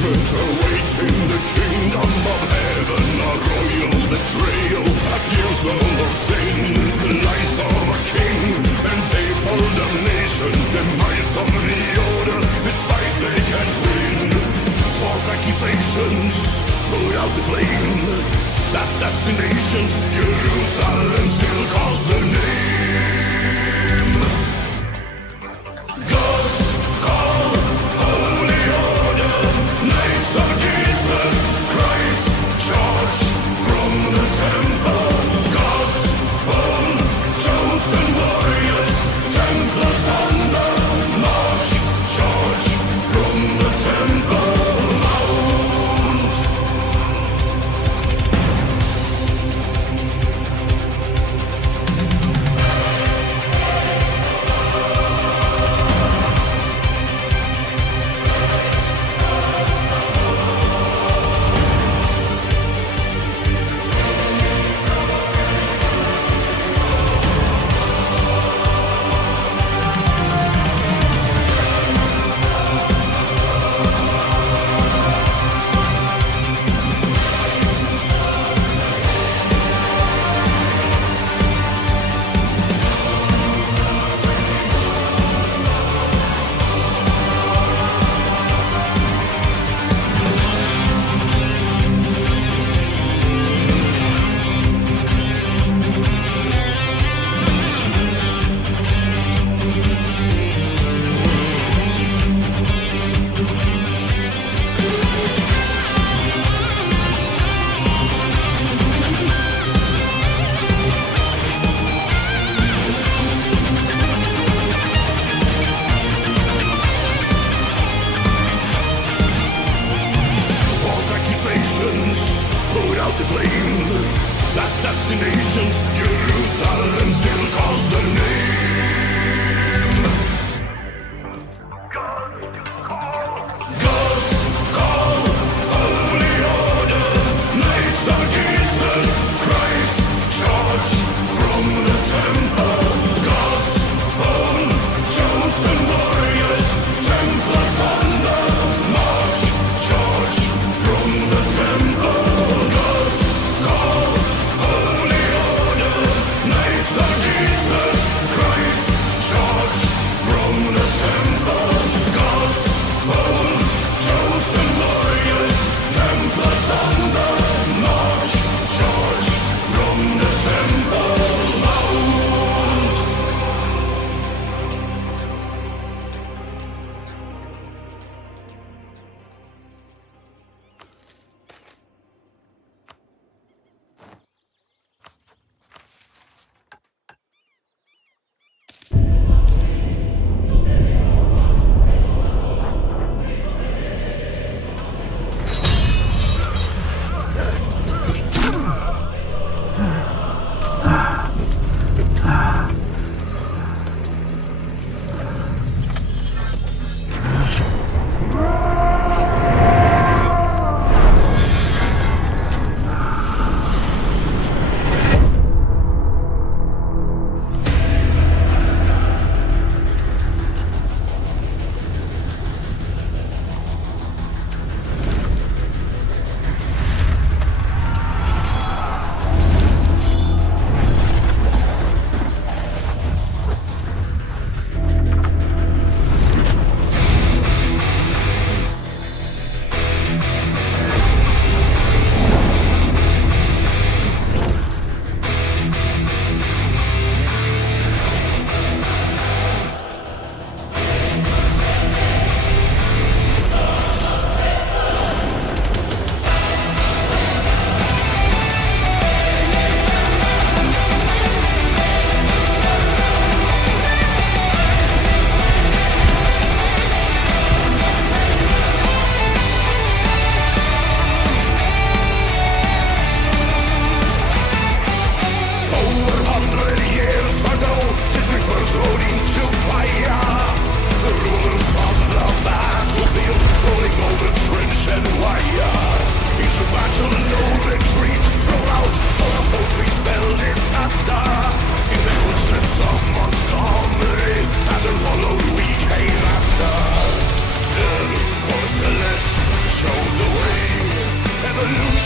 Judgment awaits in the kingdom of heaven. A royal betrayal, accusal of sin, the lies of a king, and papal damnation, demise of the order. This fight they can't win. False accusations, put out the flame. Assassinations, Jerusalem still calls their name. God's call, holy order, knights of Jesus Christ, charge from the temple. God's own chosen warriors, Templars on the march, charge from the temple mount. False accusations, put out the flame. Assassinations, Jerusalem still calls their name. God's call, holy order, knights of Jesus Christ, charge from the temple. God's own chosen warriors, Templars on the march, charge from the temple. God's call, holy order, knights of Jesus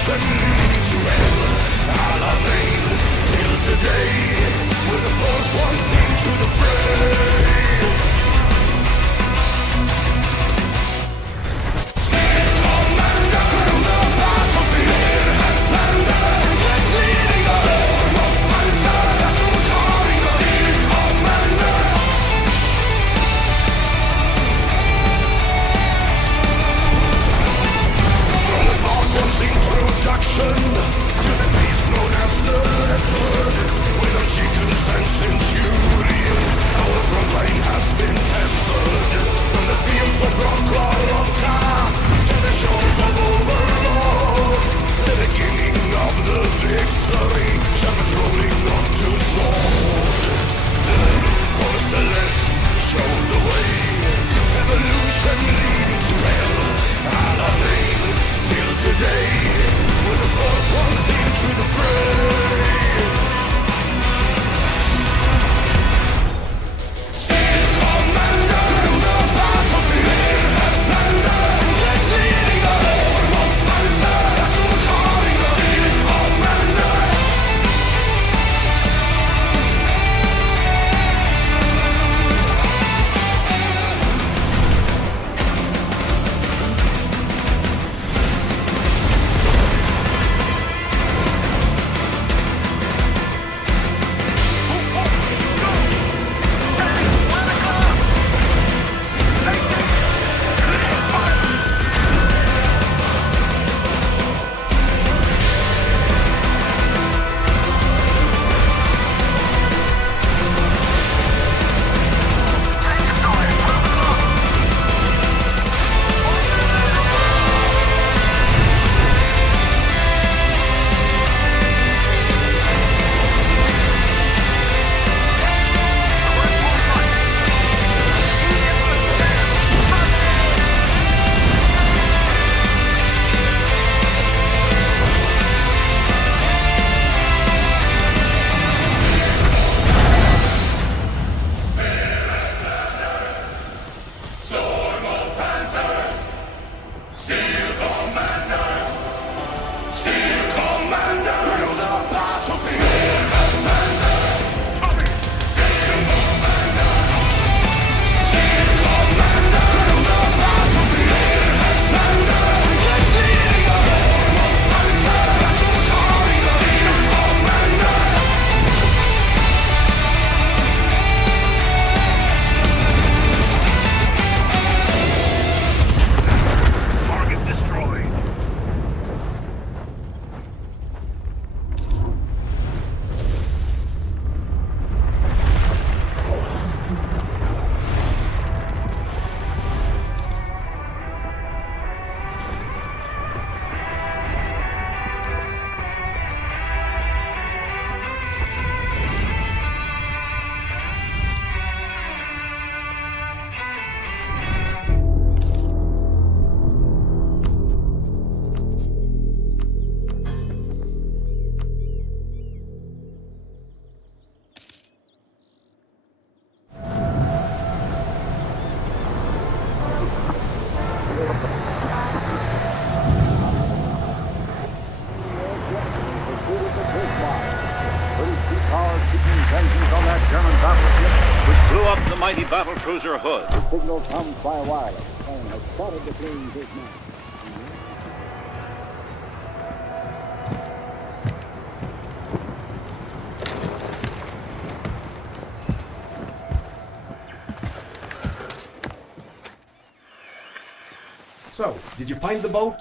revolution leading to hell. Alamein, till today, we're the first ones into the fray. Still commander on the battlefield and Flanders, let's leading us. Storm of panzers as we're calling us. Still commander. From the Barbar's introduction to the beast known as the Leopard, with our chieftains and centurions, our front line has been tempered. From the fields of Rock to the shores of Overlord, the beginning of the victory, shepherds rolling on to sword. Or select, show the way, evolution leading to hell. Alamein, till today, we're the first ones into the fray. Still commander on the battlefield and Flanders, let's leading us. Storm of panzers as we're calling us. Still commander. Mighty battle cruiser Hood. The signal comes by wireless and has spotted the plane's his man. So, did you find the boat?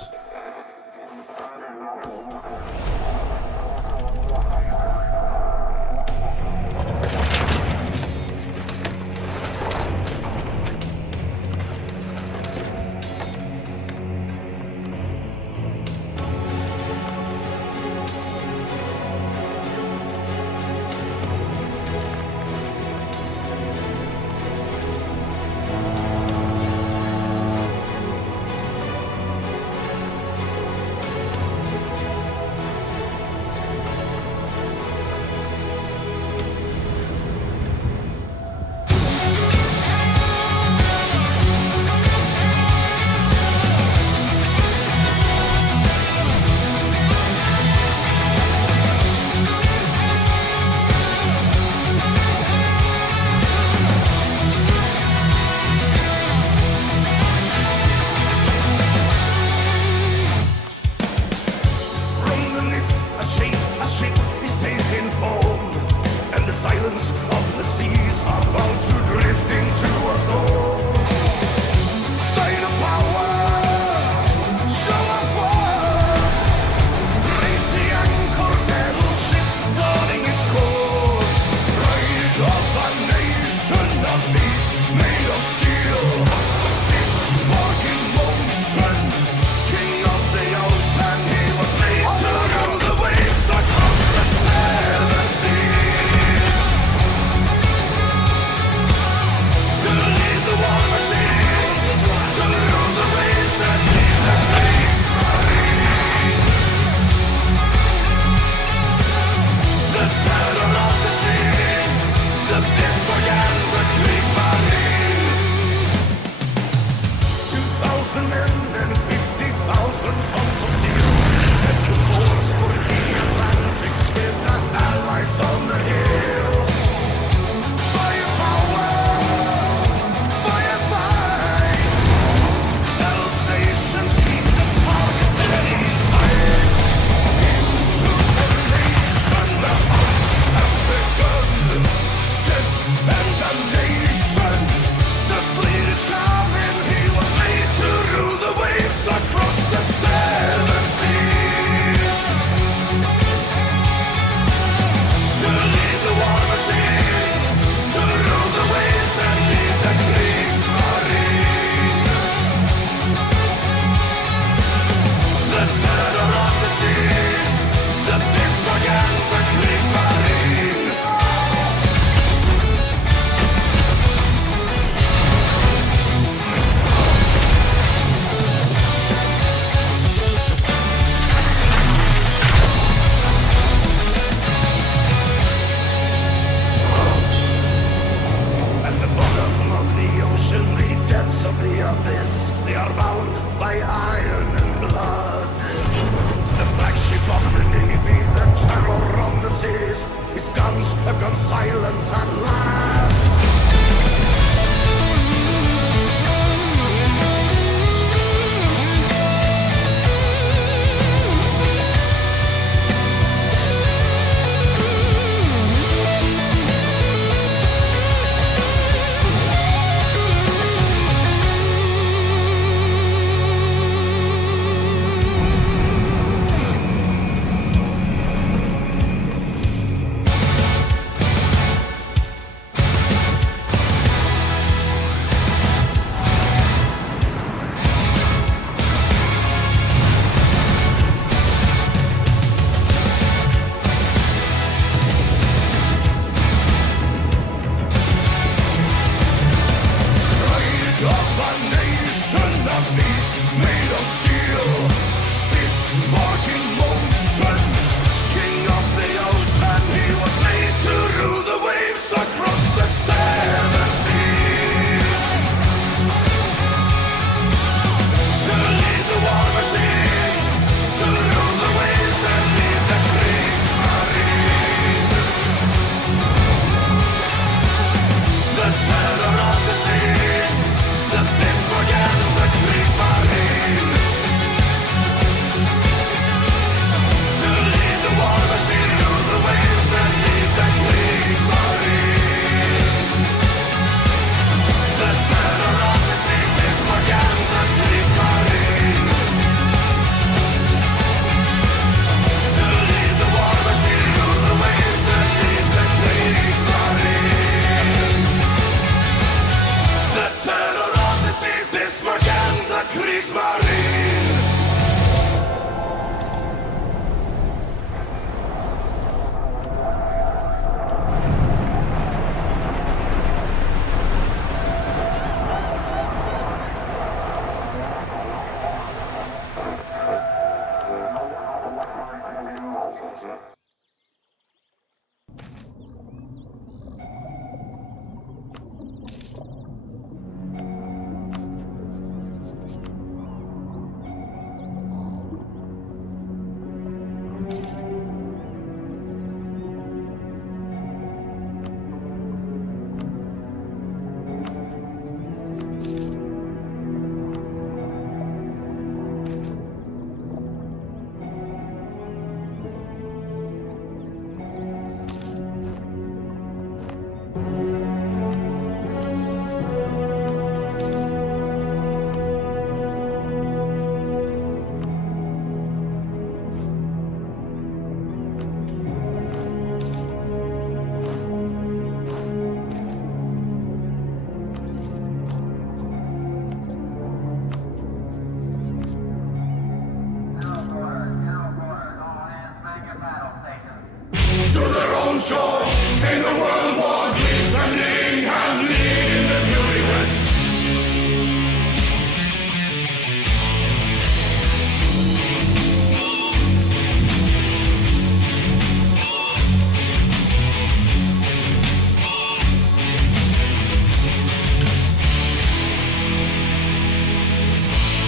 shore. In the World War, Glee standing hand lead in the beauty west.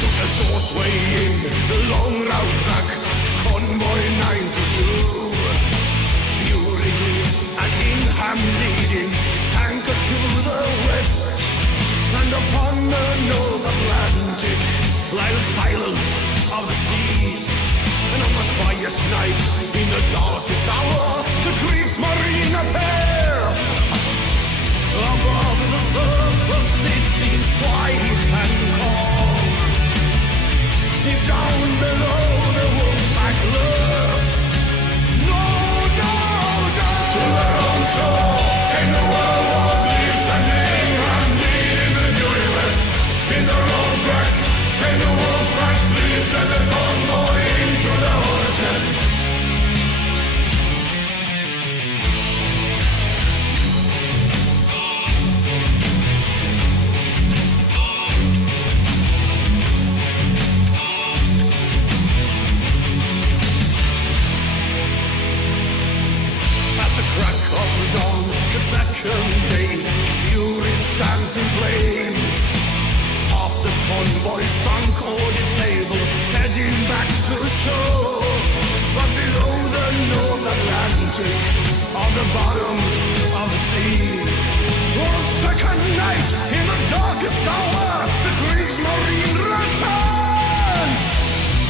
Took a short way in, the long route back, convoy 92. And Ingham leading tankers to the west. And upon the North Atlantic lie the silence of the sea. And on the quietest night, in the darkest hour, the Kriegsmarine appear. Above the surface it seems quiet and calm. Deep down below the wolfpack lurks. To their own shore, in the World War, Glee standing hand lead in the beauty west. In their own track, in the wolfpack, please let the convoy into the hornet's nest. Dawn, the second day, Fury stands in flames. Half the convoy sunk or disabled, heading back to shore. But below the North Atlantic, on the bottom of the sea, for a second night, in the darkest hour, the Kriegsmarine returns.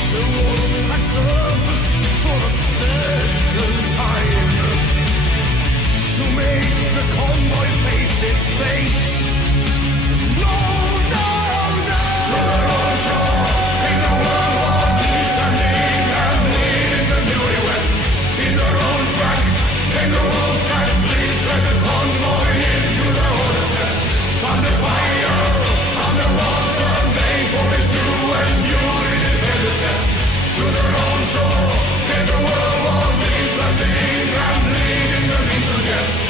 The wolfpack surface for the second time, to make the convoy face its fate. No, no, no! To their own shore, in the World War, Glee standing hand lead in the beauty west. In their own track, in the wolfpack, please let the convoy into the hornet's nest. Under fire, underwater, May 42, and Fury did the test. To their own shore, in the World War, Glee standing hand lead in the means of death.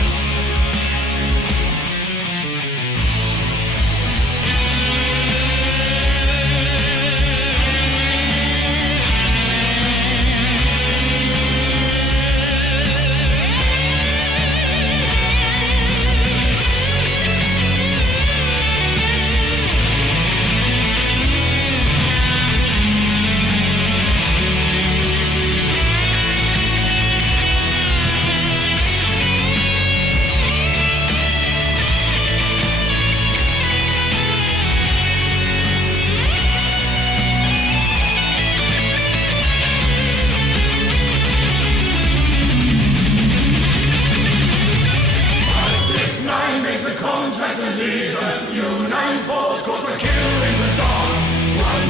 Contact the leader, U-9 force, course a kill in the dark.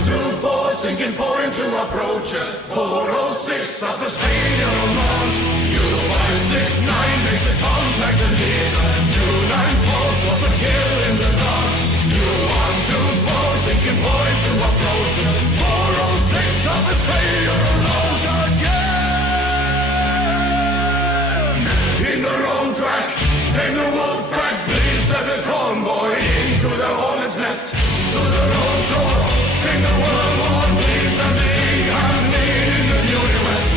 124 sinking 4 into approaches. 406 suffers failure on launch. U-569 makes the contact the leader, U-9 force, course a kill in the dark. U-124 sinking 4 into approaches. 406 suffers failure on launch again. In the wrong track, in the wolfpack, please let the convoy into the hornet's nest. To their own shore, in the World War, please and the Ingham lead in the beauty west.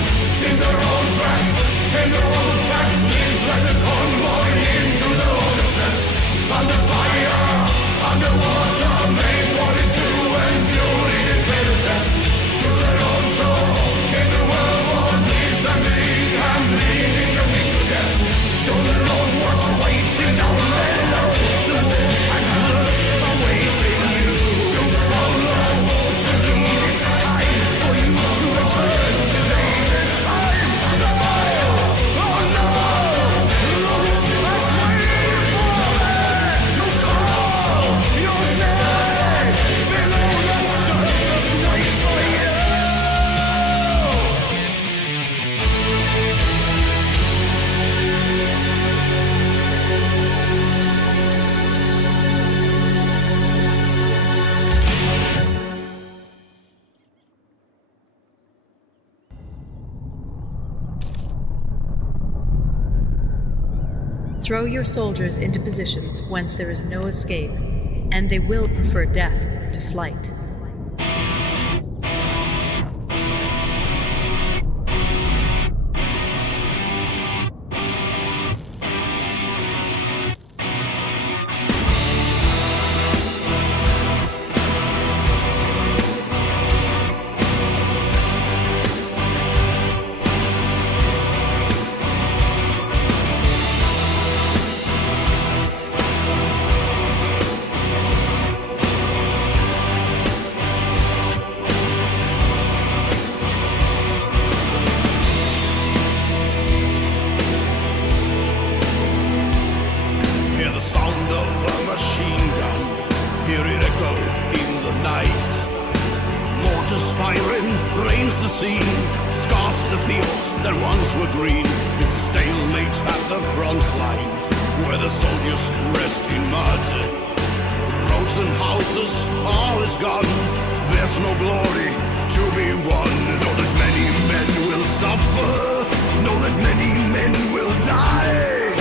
In their own track, in the wolfpack, please let the convoy into the hornet's nest. Under fire, underwater, May 42, and Fury did pay the test. To their own shore, in the World War, please and the Ingham lead in the means of death. To the road what's waiting down below, the wolfpack hurts awaiting you. Don't follow to the Throw your soldiers into positions whence there is no escape, and they will prefer death to flight. Hear the sound of a machine gun, hear it echo in the night. Mortars firing, rains the scene, scars the fields that once were green. It's a stalemate at the front line, where the soldiers rest in mud. Roads and houses, all is gone, there's no glory to be won. Know that many men will suffer, know that many men will die.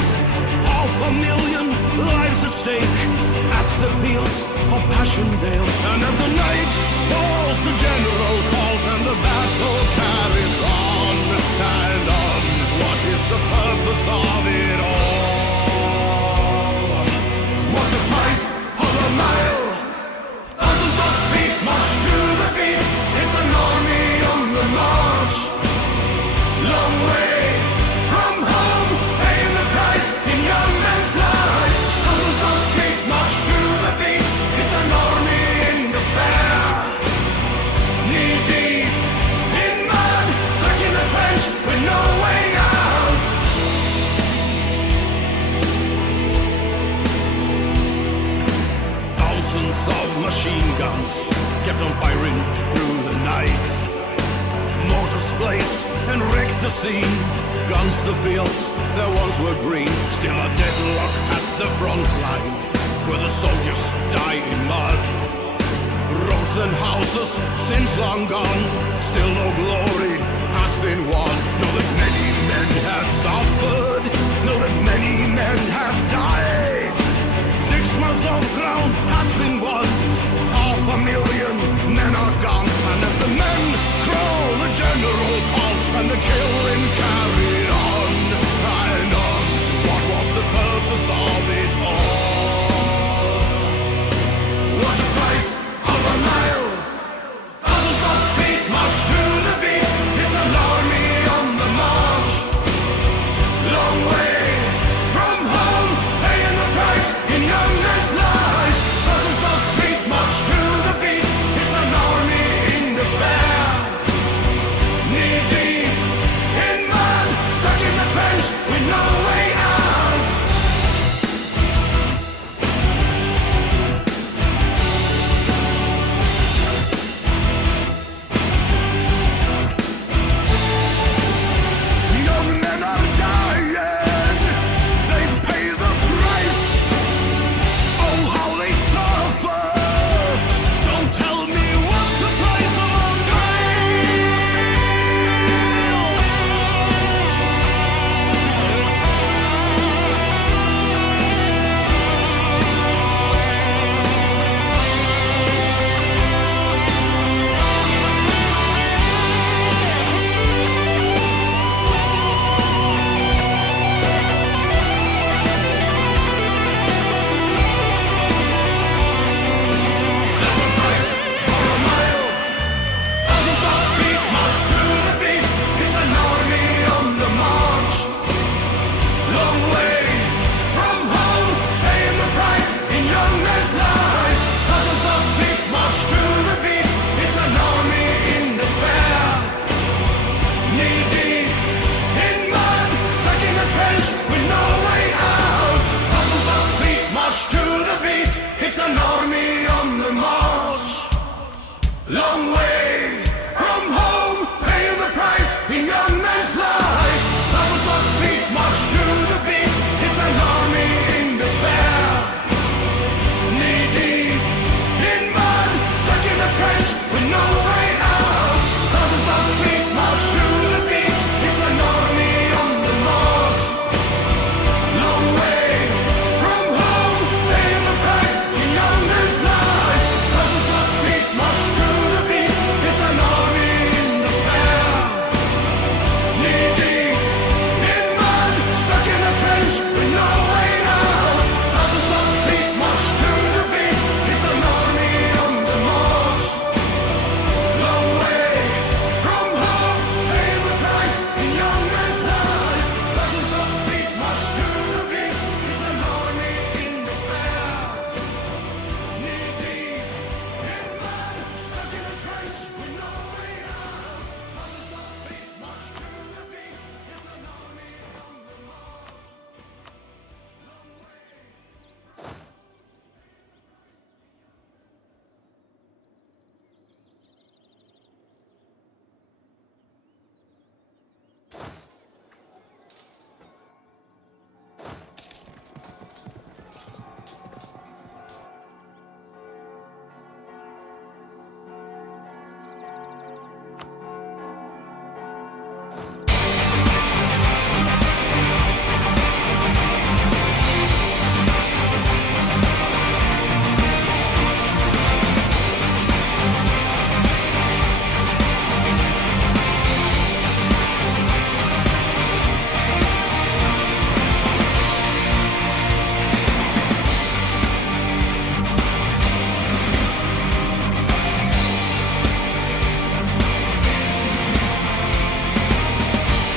Half a million lives at stake as the fields of Passchendaele. And as the night falls, the general calls and the battle carries on and on. What is the purpose of it all? What's the price of a mile? Thousands of feet march to the beat. It's an army on the march. Long way from home, paying the price in young men's lives. Thousands of feet march to the beat. It's an army in despair. Knee deep in mud, stuck in a trench with no way out. Thousands of machine guns kept on firing through the night. Mortars placed and wrecked the scene. Guns the fields that once were green. Still a deadlock at the front line, where the soldiers die in mud. Roads and houses since long gone, still no glory has been won. Know that many men have suffered, know that many men has died. 6 months of ground has been won, half a million men are gone. And as the men crawl, the general call, and the killing carried on and on. What was the purpose of it all? What's the price of a mile? Thousands of feet march to the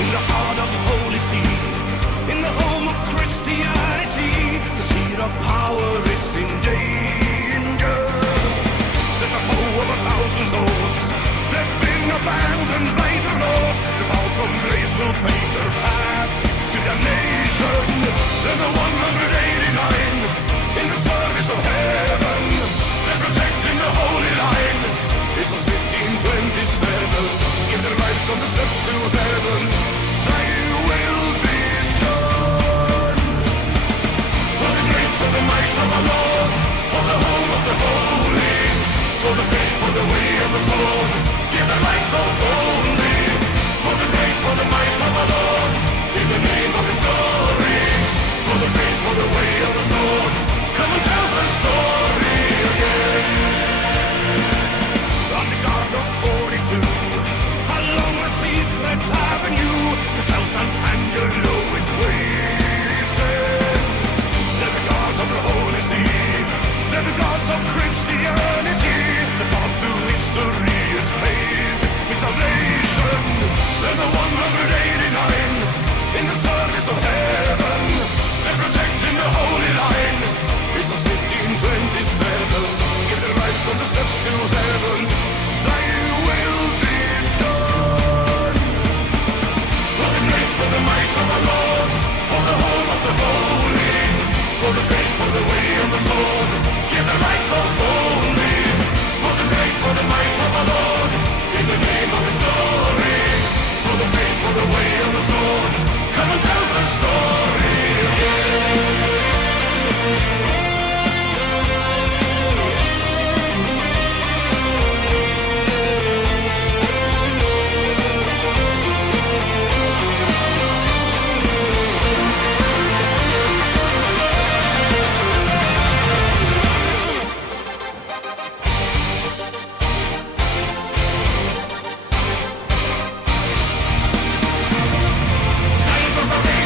In the heart of the Holy See, in the home of Christianity, the seat of power is in danger. There's a foe of 1,000 souls. They've been abandoned by the Lord. The fall from grace will pave their path to damnation. Then the 189 in the service of heaven, they're protecting the holy line. It was 1527. Give their lives on the steps to heaven. Thy will be done. For the grace, for the might of our Lord, for the home of the holy, for the faith, for the way of the sword. Give their lives so boldly. For the grace, for the might of our Lord, in the name of His glory. For the faith, for the way of the sword. Come and tell the story again. On the guard of 42, along the secret avenue, the Snow Sant'Angelo is waiting. They're the gods of the Holy See, they're the gods of Christianity. The path through history is paved with salvation. They're the 189 in the service of heaven. They're protecting the holy line. It was 1527. Give their lives on the steps to heaven. Thy will be done. For the grace, for the might of our Lord, for the home of the holy, for the faith, for the way of the sword. Give their lives so boldly. For the grace, for the might of our Lord, in the name of His glory. For the faith, for the way of the sword. Come and tell the story again.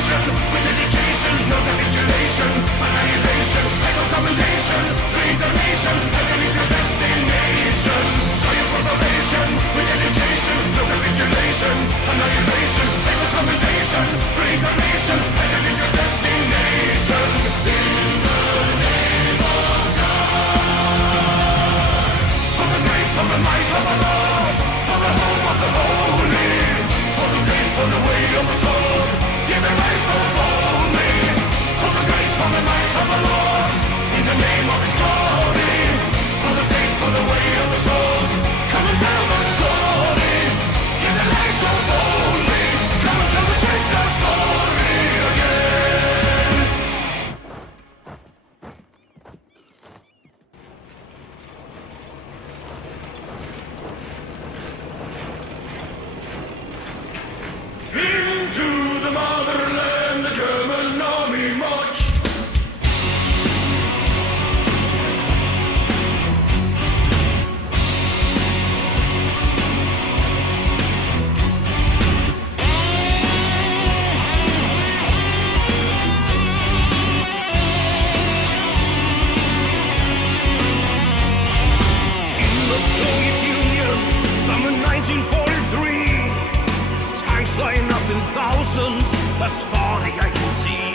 With dedication, no capitulation, annihilation, legal commendation, reincarnation, heaven is your destination. Triumph for salvation, with dedication, no capitulation, annihilation, legal commendation, reincarnation, heaven is your destination. In the name of God. For the grace, for the might of our Lord, for the home of the holy, for the faith, for the way of the sword. Give their lives so boldly. For the grace, for the might of the Lord, in the name of His glory. For the faith, for the way of the sword. Come and tell the story. Give their lives so boldly. Come and tell the strange story again. Into the motherland, the German army marched. In the Soviet Union, summer 1943. Tanks line up in thousands, as far as I can see.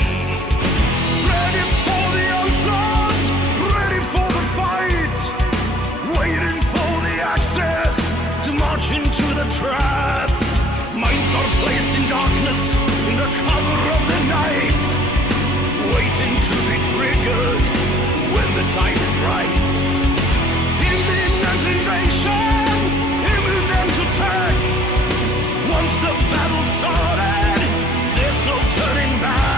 Ready for the onslaught, ready for the fight, waiting for the access to march into the trap. Minds are placed in darkness, in the cover of the night, waiting to be triggered when the time is right. Imminent invasion, imminent attack. Once the battle started, there's no turning back.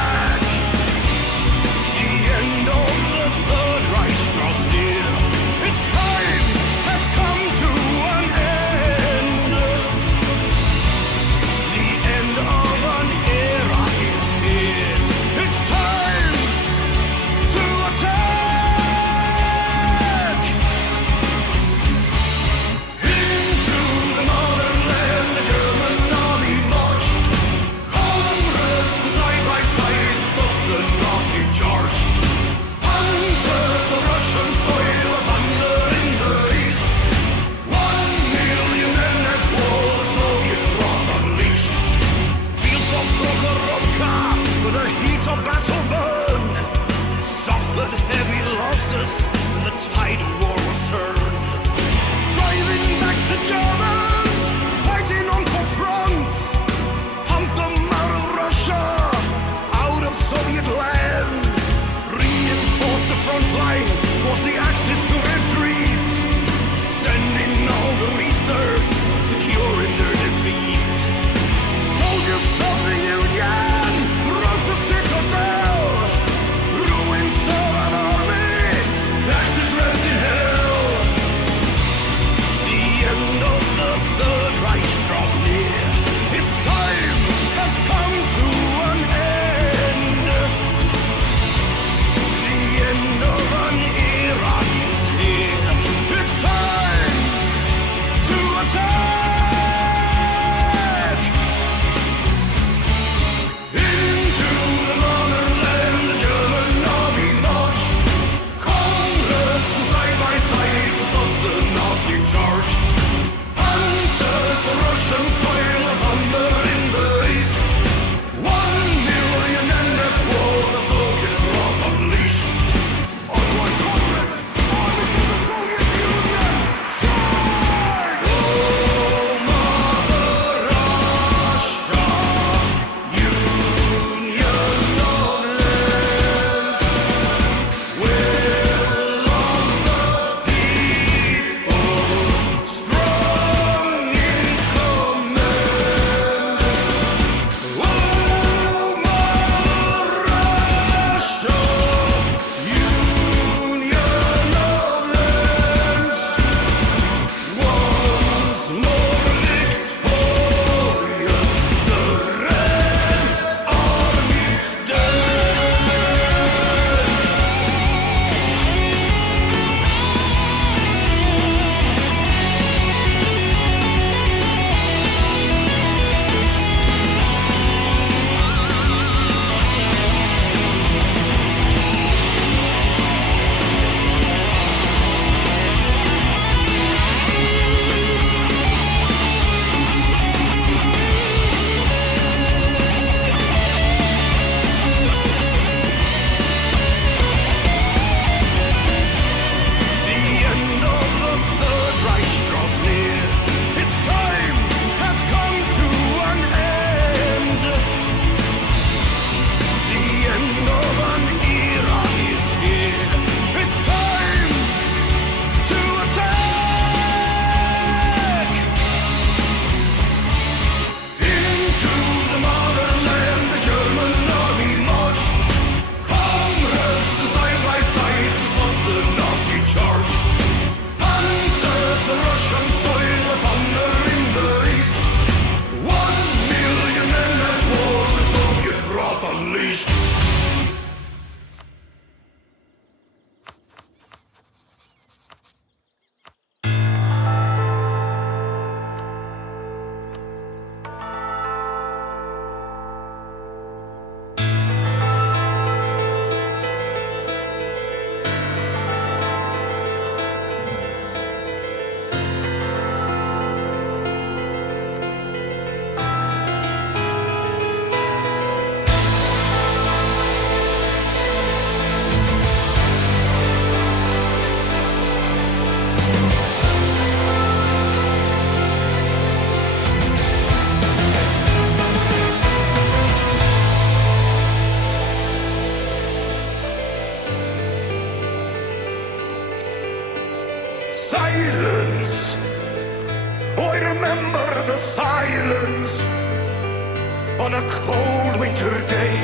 on a cold winter day.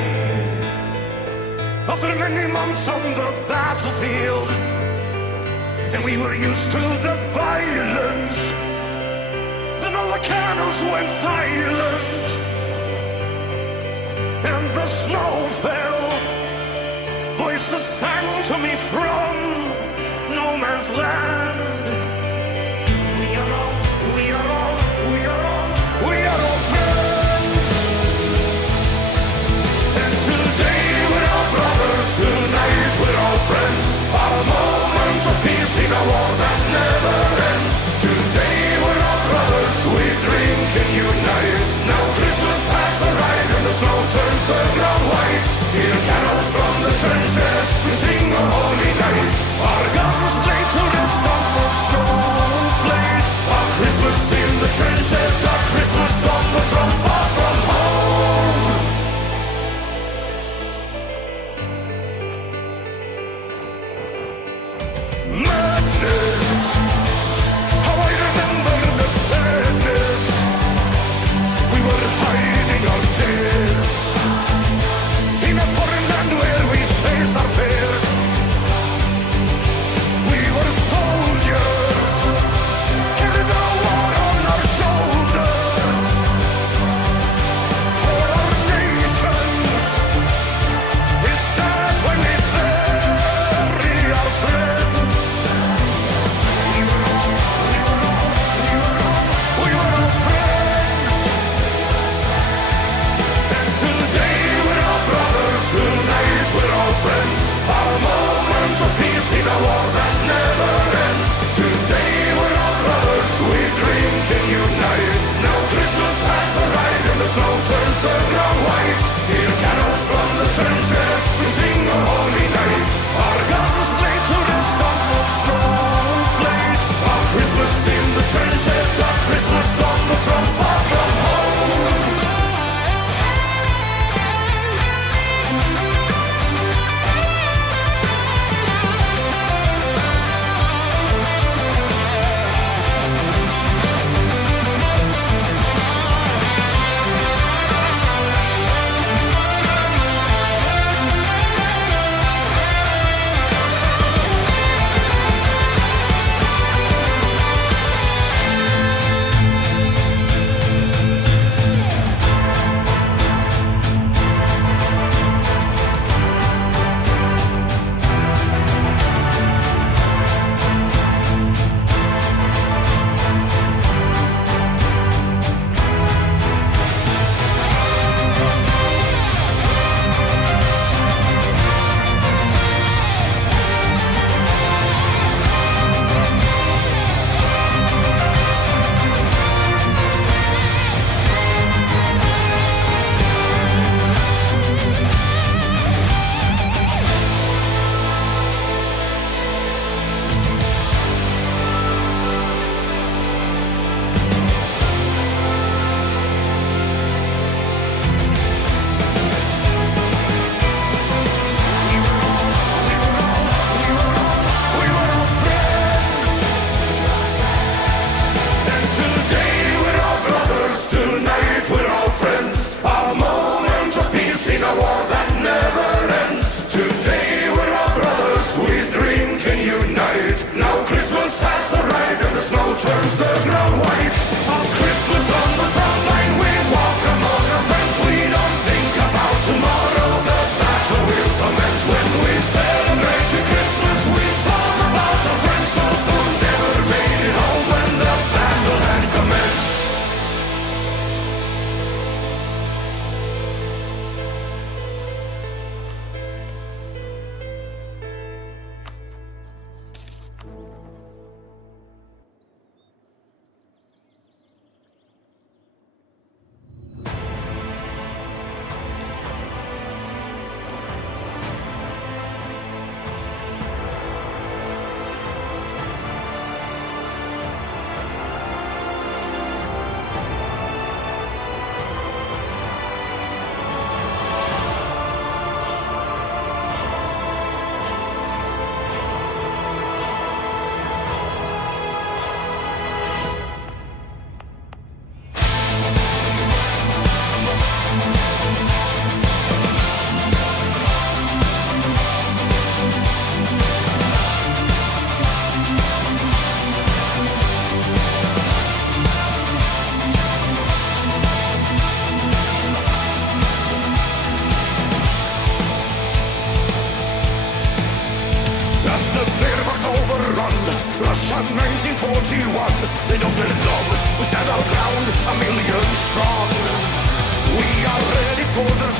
After many months on the battlefield, and we were used to the violence, then all the cannons went silent, and the snow fell. Voices sang to me from no man's land. We are all, we are all, we are all, we are all friends. And today we're all brothers, tonight we're all friends. Our moment of peace in a war that never ends. Today we're all brothers, we drink and unite. Now Christmas has arrived and the snow turns the ground white. Hear carols from the trenches, we sing a holy night. Our guns lay to rest on snowflakes. Our Christmas in the trenches, our Christmas on the front, far from home. Madness, how I remember the sadness. We were hiding our tears in a foreign land where we faced our fears. We were soldiers, carried the war on our shoulders.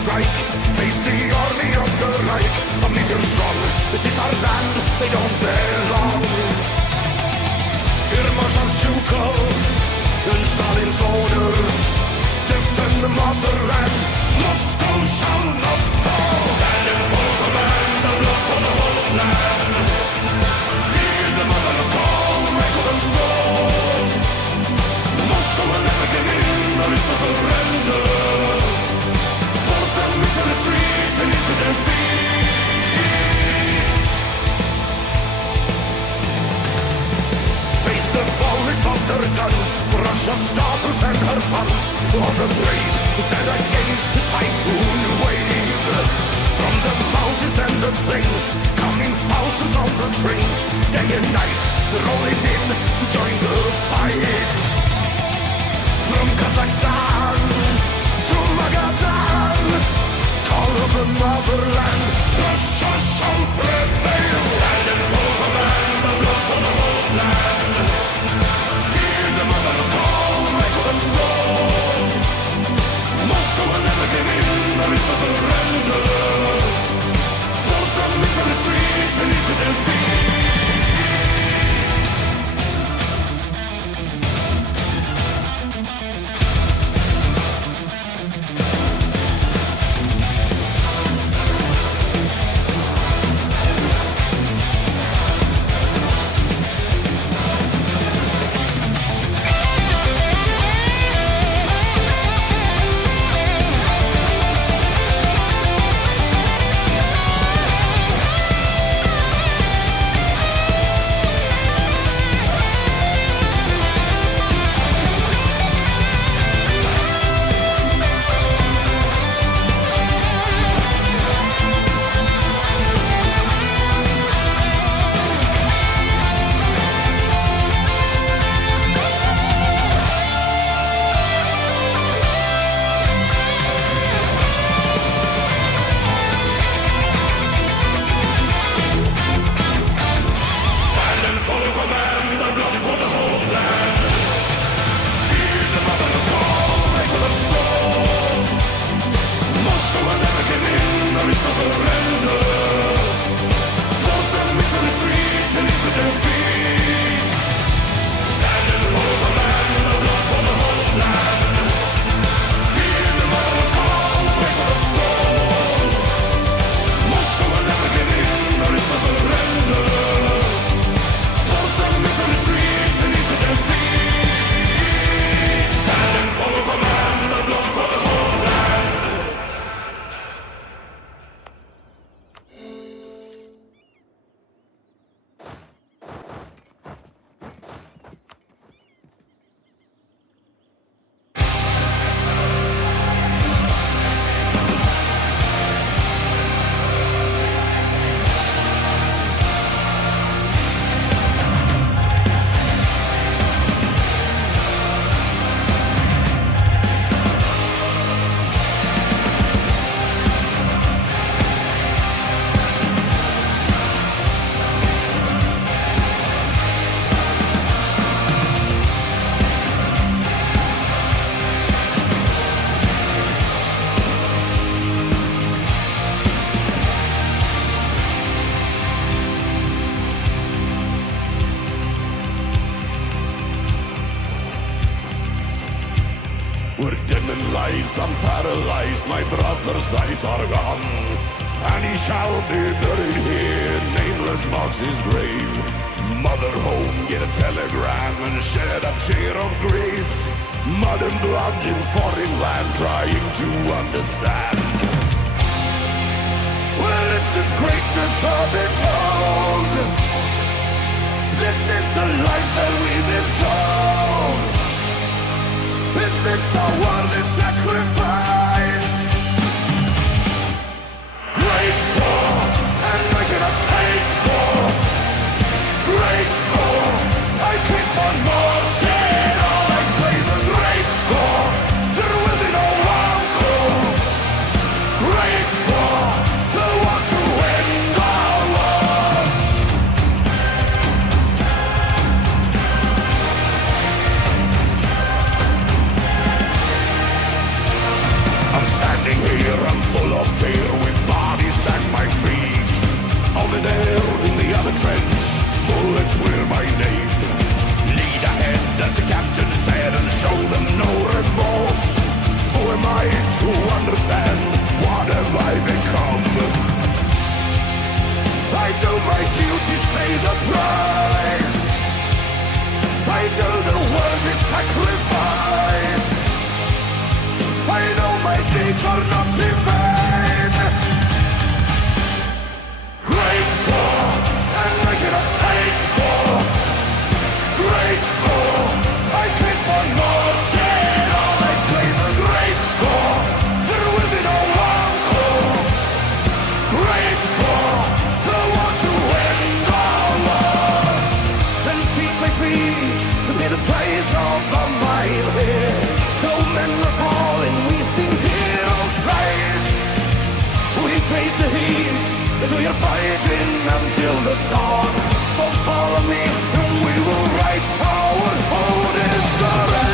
strike. Face the army of the Reich, a million strong. This is our land, they don't belong. Here march our Shukos and Stalin's orders. Defend the motherland, Moscow shall not fall. Stand in full command, the blood for the whole land. Hear the mother's call, rise for the storm. Moscow will never give in, there is no surrender. Force them into retreat and into defeat. Face the bullets of their guns, Russia's daughters and her sons. All the brave stand against the typhoon wave. From the mountains and the plains, coming thousands on the trains. Day and night, rolling in to join the fight. From Kazakhstan to Magadan, call of the motherland, Russia shall prevail. Stand in full command, the blood for the whole land. Hear the mother's call, rise for the storm. Moscow will never give in, there is no surrender. Force them into retreat and into defeat. I'm paralyzed, my brother's eyes are gone, and he shall be buried here, nameless marks his grave. Mother home, get a telegram and shed a tear of grief. Mud and blood in foreign land, trying to understand. Where is this greatness of it told? This is the lies that we've been sold. Is this a worldly sacrifice? Great war, and I cannot take more. Great war, I keep on marching on. I play the great score, there will be no encore. Great war, the war to end all wars. full of fear with bodies at my feet. Over there in the other trench, bullets were my name. Lead ahead, as the captain said, and show them no remorse. Who am I to understand? What have I become? I do my duties, pay the price. I do the worthy sacrifice. I know my deeds are not in vain. Great war, and I cannot take more. Great war, I keep on marching on. I play the great score. There will be no encore. Great war, the war to end all wars. Then feet by feet, pay the price of a mile here. Though men are falling, we see heroes rise. We face the heat as we are fighting until the dawn. So follow me and we will write our own history.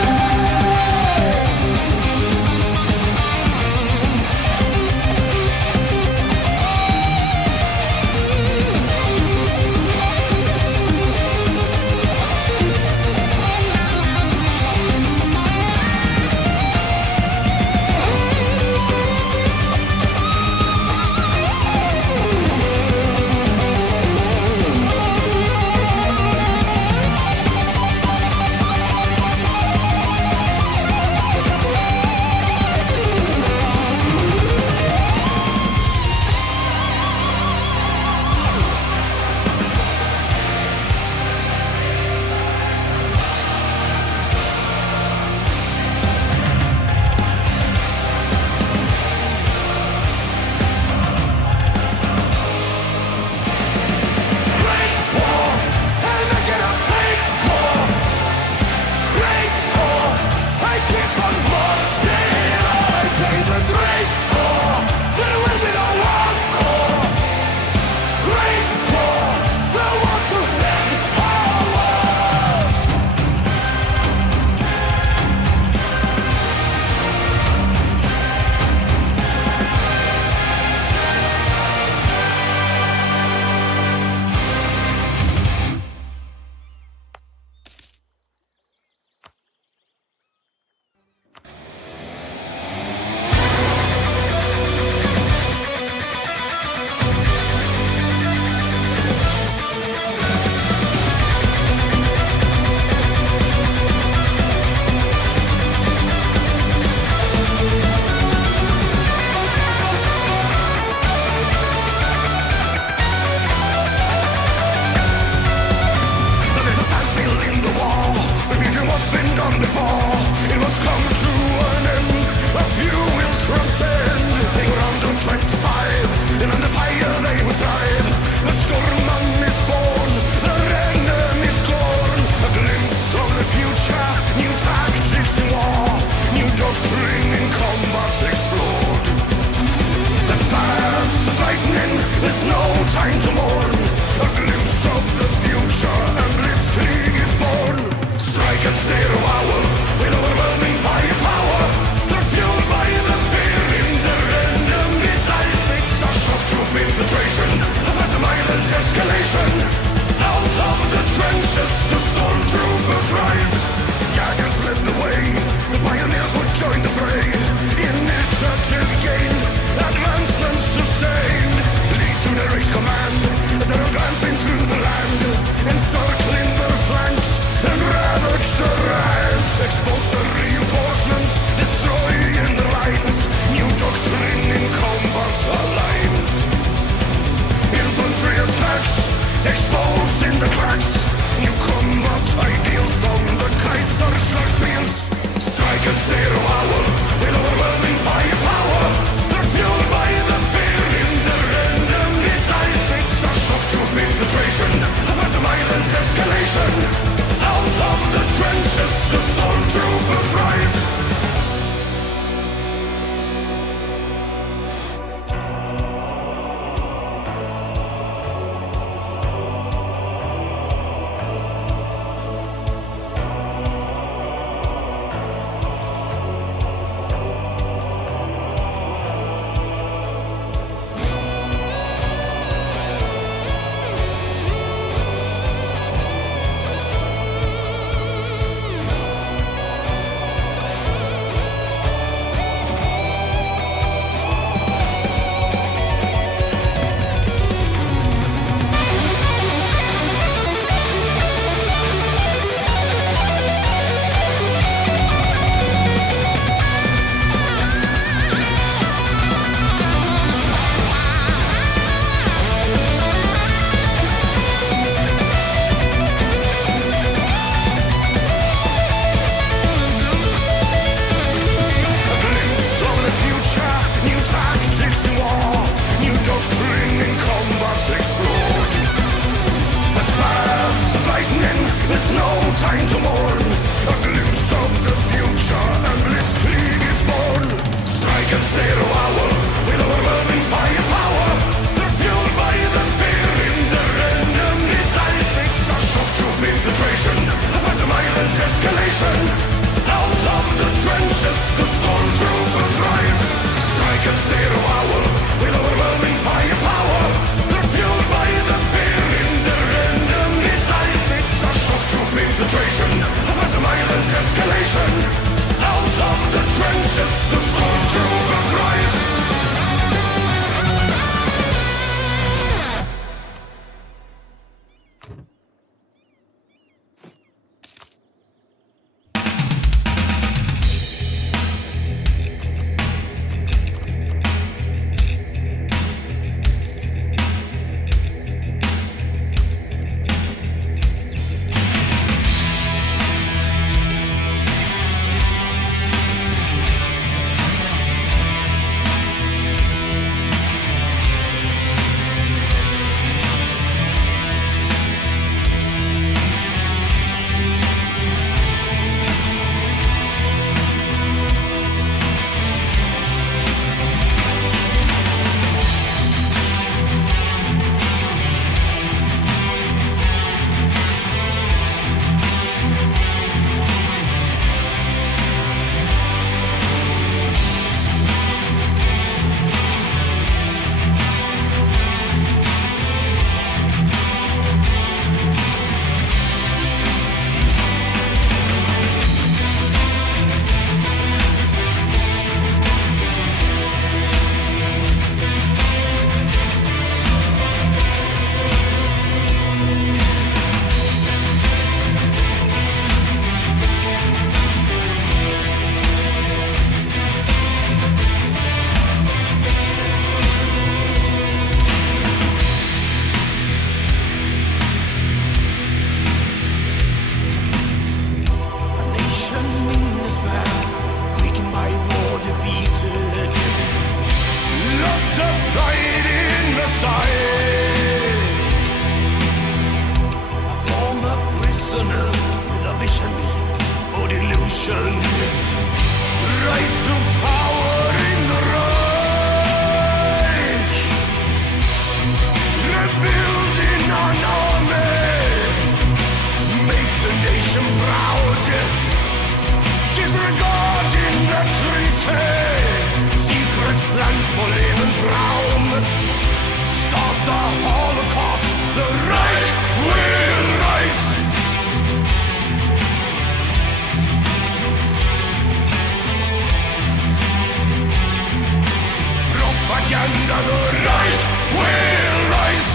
propaganda, the right will rise.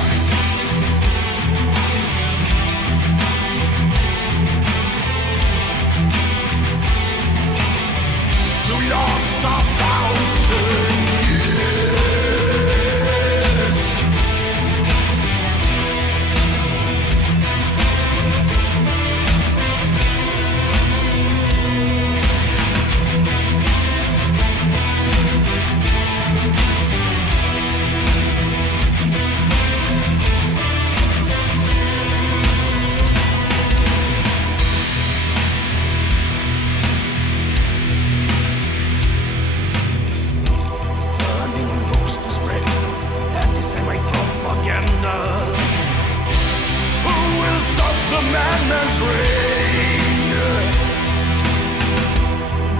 To last 1,000 years. Burning books to spread anti-Semite propaganda. Who will stop the madman's reign?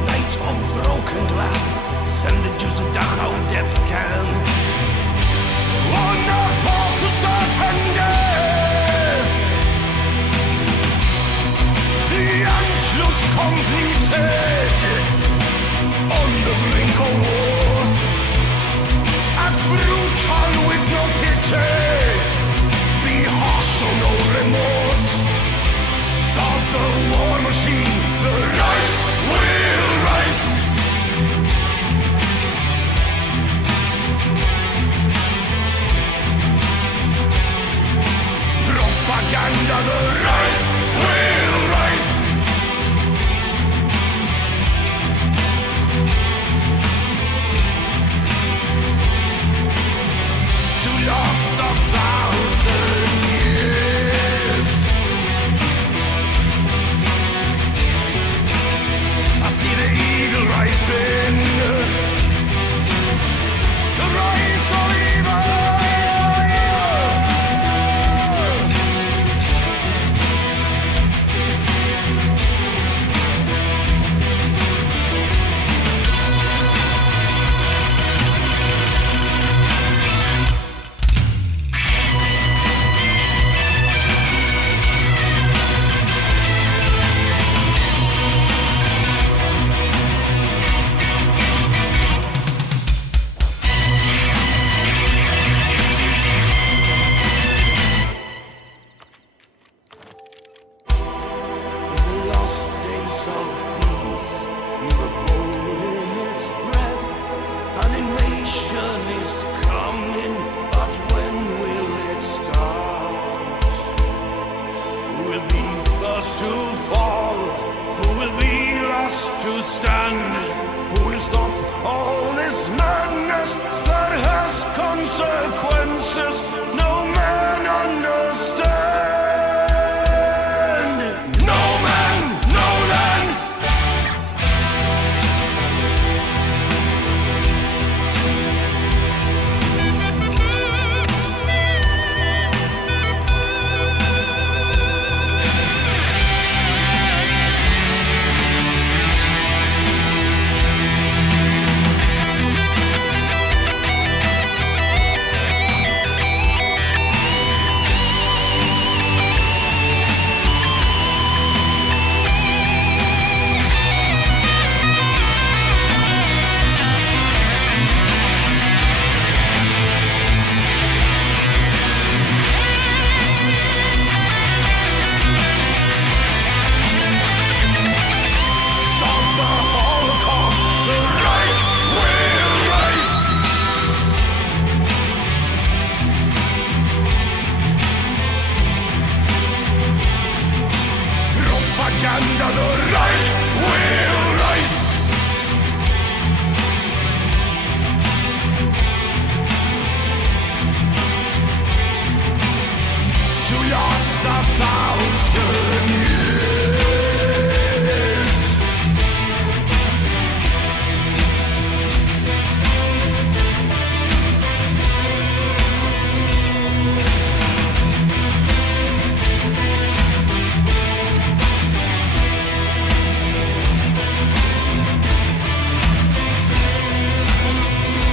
Night of broken glass, send the Jews to Dachau death camp. On a path to certain death. The Anschluss completed. On the brink of war, act brutal with no pity, be harsh, show no remorse. Start the war machine, the right will rise. Propaganda, the right will rise. To last 1,000 years. I see the eagle rising, the rise of evil. In the lost days of peace, we were holding its breath. An invasion is coming, but when will it start? Who will be first to fall? Who will be last to stand? Who will stop all this madness that has consequences no man understand? No man, no land. Stop the Holocaust, the right will rise. Propaganda, the right will rise. To last 1,000 years.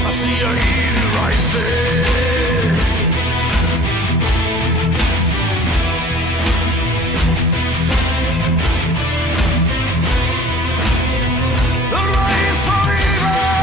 I see a eagle rising. The rise of evil.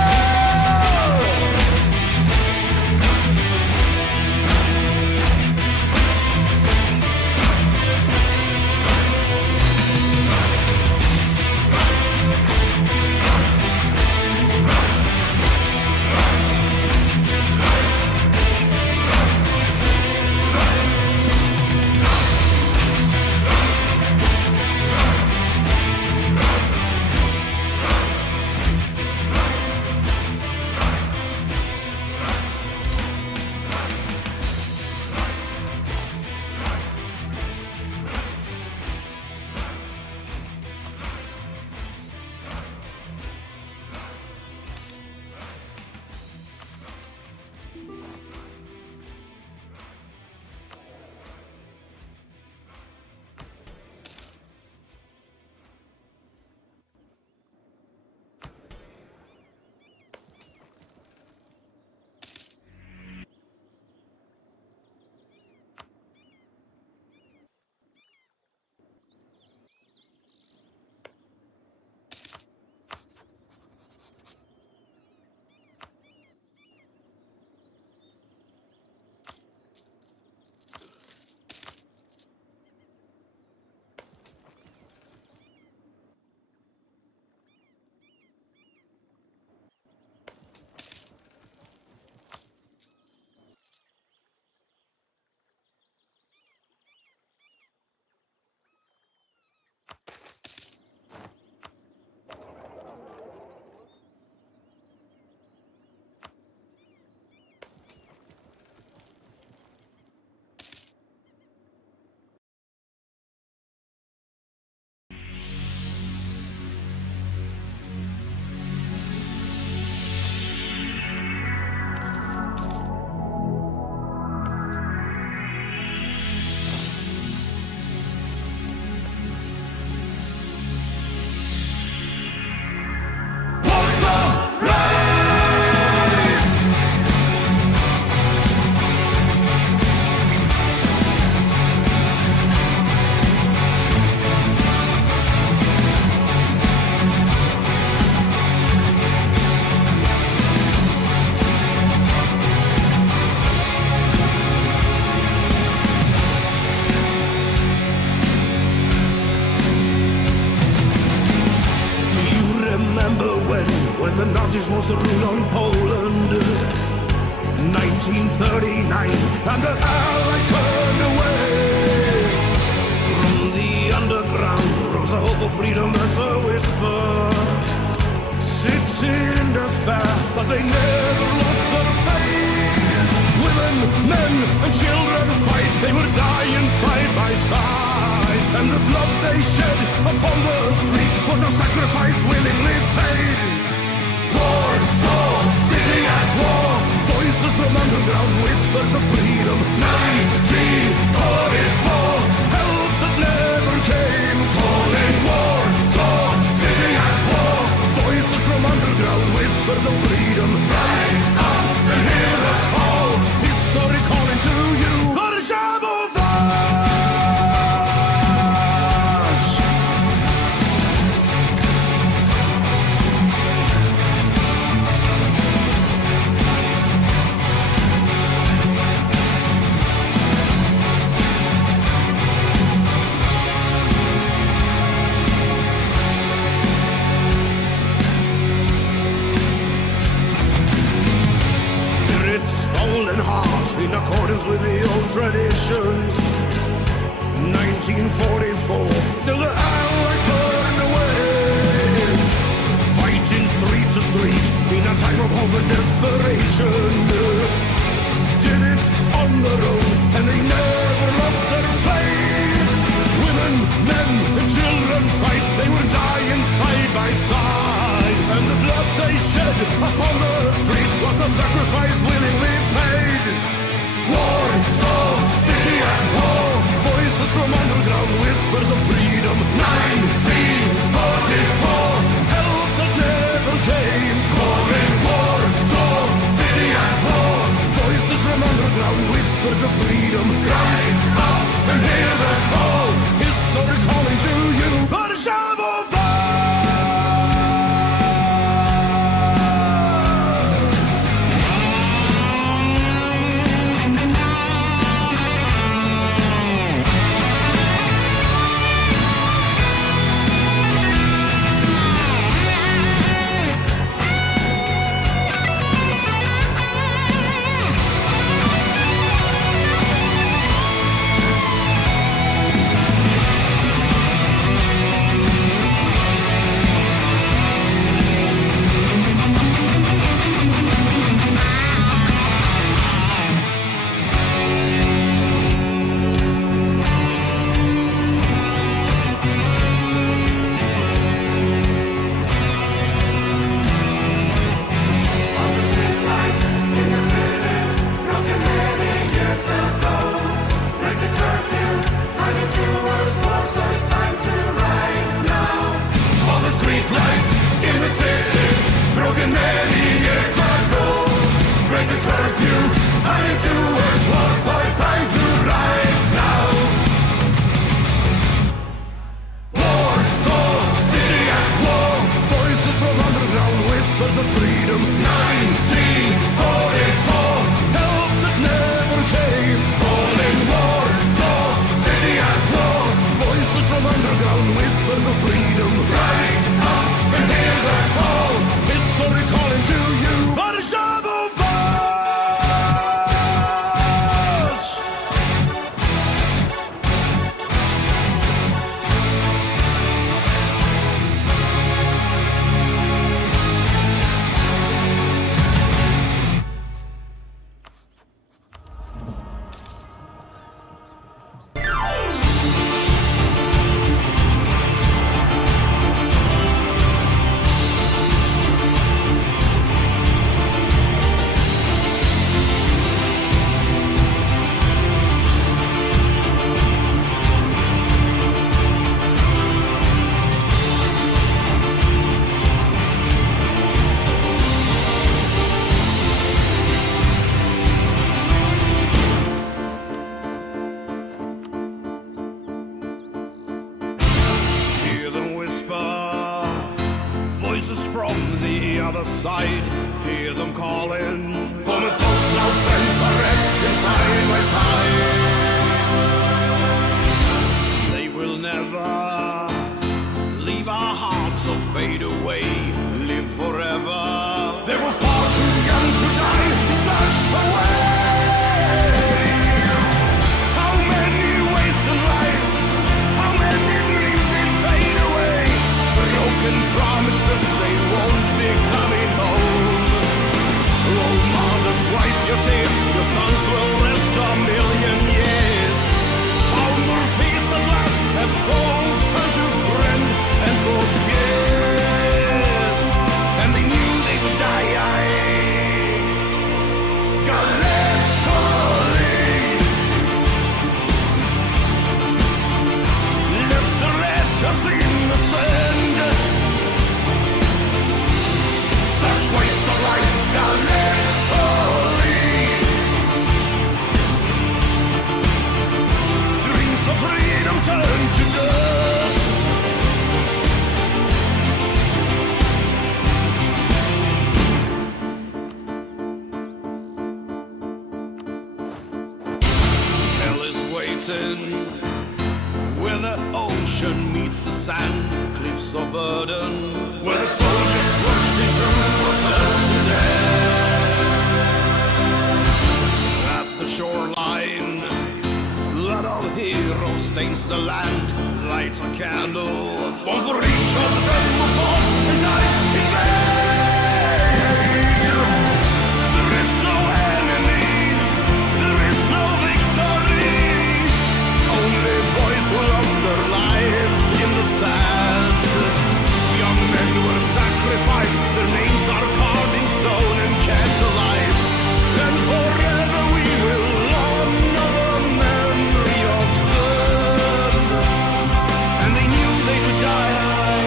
lost the rule on Poland. 1939, and the Allies turned away. From the underground rose a hope of freedom as a whisper. Sits in despair, but they never lost their faith. Women, men, and children fight, they were dying side by side. And the blood they shed upon the streets was a sacrifice willingly paid. Warsaw, city at war, voices from underground, whispers of freedom. 1944, help that never came. Calling Warsaw, city at war, voices from underground, whispers of freedom. Rise up and hear the call, history calling to you. In accordance with the old traditions. 1944, still the Allies turned away. Fighting street to street in a time of hope and desperation. Did it on their own, and they never lost their faith. Women, men, and children fight, they were dying side by side. And the blood they shed upon the streets was a sacrifice willingly paid. Warsaw, city at war, voices from underground, whispers of freedom. 1944, help that never came. Calling Warsaw, city at war, voices from underground, whispers of freedom. Rise up and hear the call, history calling to you. voices from the other side. Hear them calling for my folks now, friends are resting side by side. They will never leave our hearts or fade away, live forever. Their were far too young to die in such a way. How many wasted lives, how many dreams did fade away? Broken promises, they won't be coming home. Role models, wipe your tears, your sons will rest a million years. Found their peace at last, as both turned to friend and forget. And they knew they'd die. Gallipoli left their letters in the sand. Such waste of life, Gallipoli. Dreams of freedom turned to dust. Hell is waiting where the ocean meets the sand, cliffs of burden, where the soldiers rushed into a certain death. At the shoreline, blood of heroes stains the land. Light a candle, one for each of them who fought and died in vain. There is no enemy, there is no victory. Only boys who lost their lives in the sand. Young men were sacrificed, their names are carved in stone and kept alive. And forever we will honor the memory of them. And they knew they would die.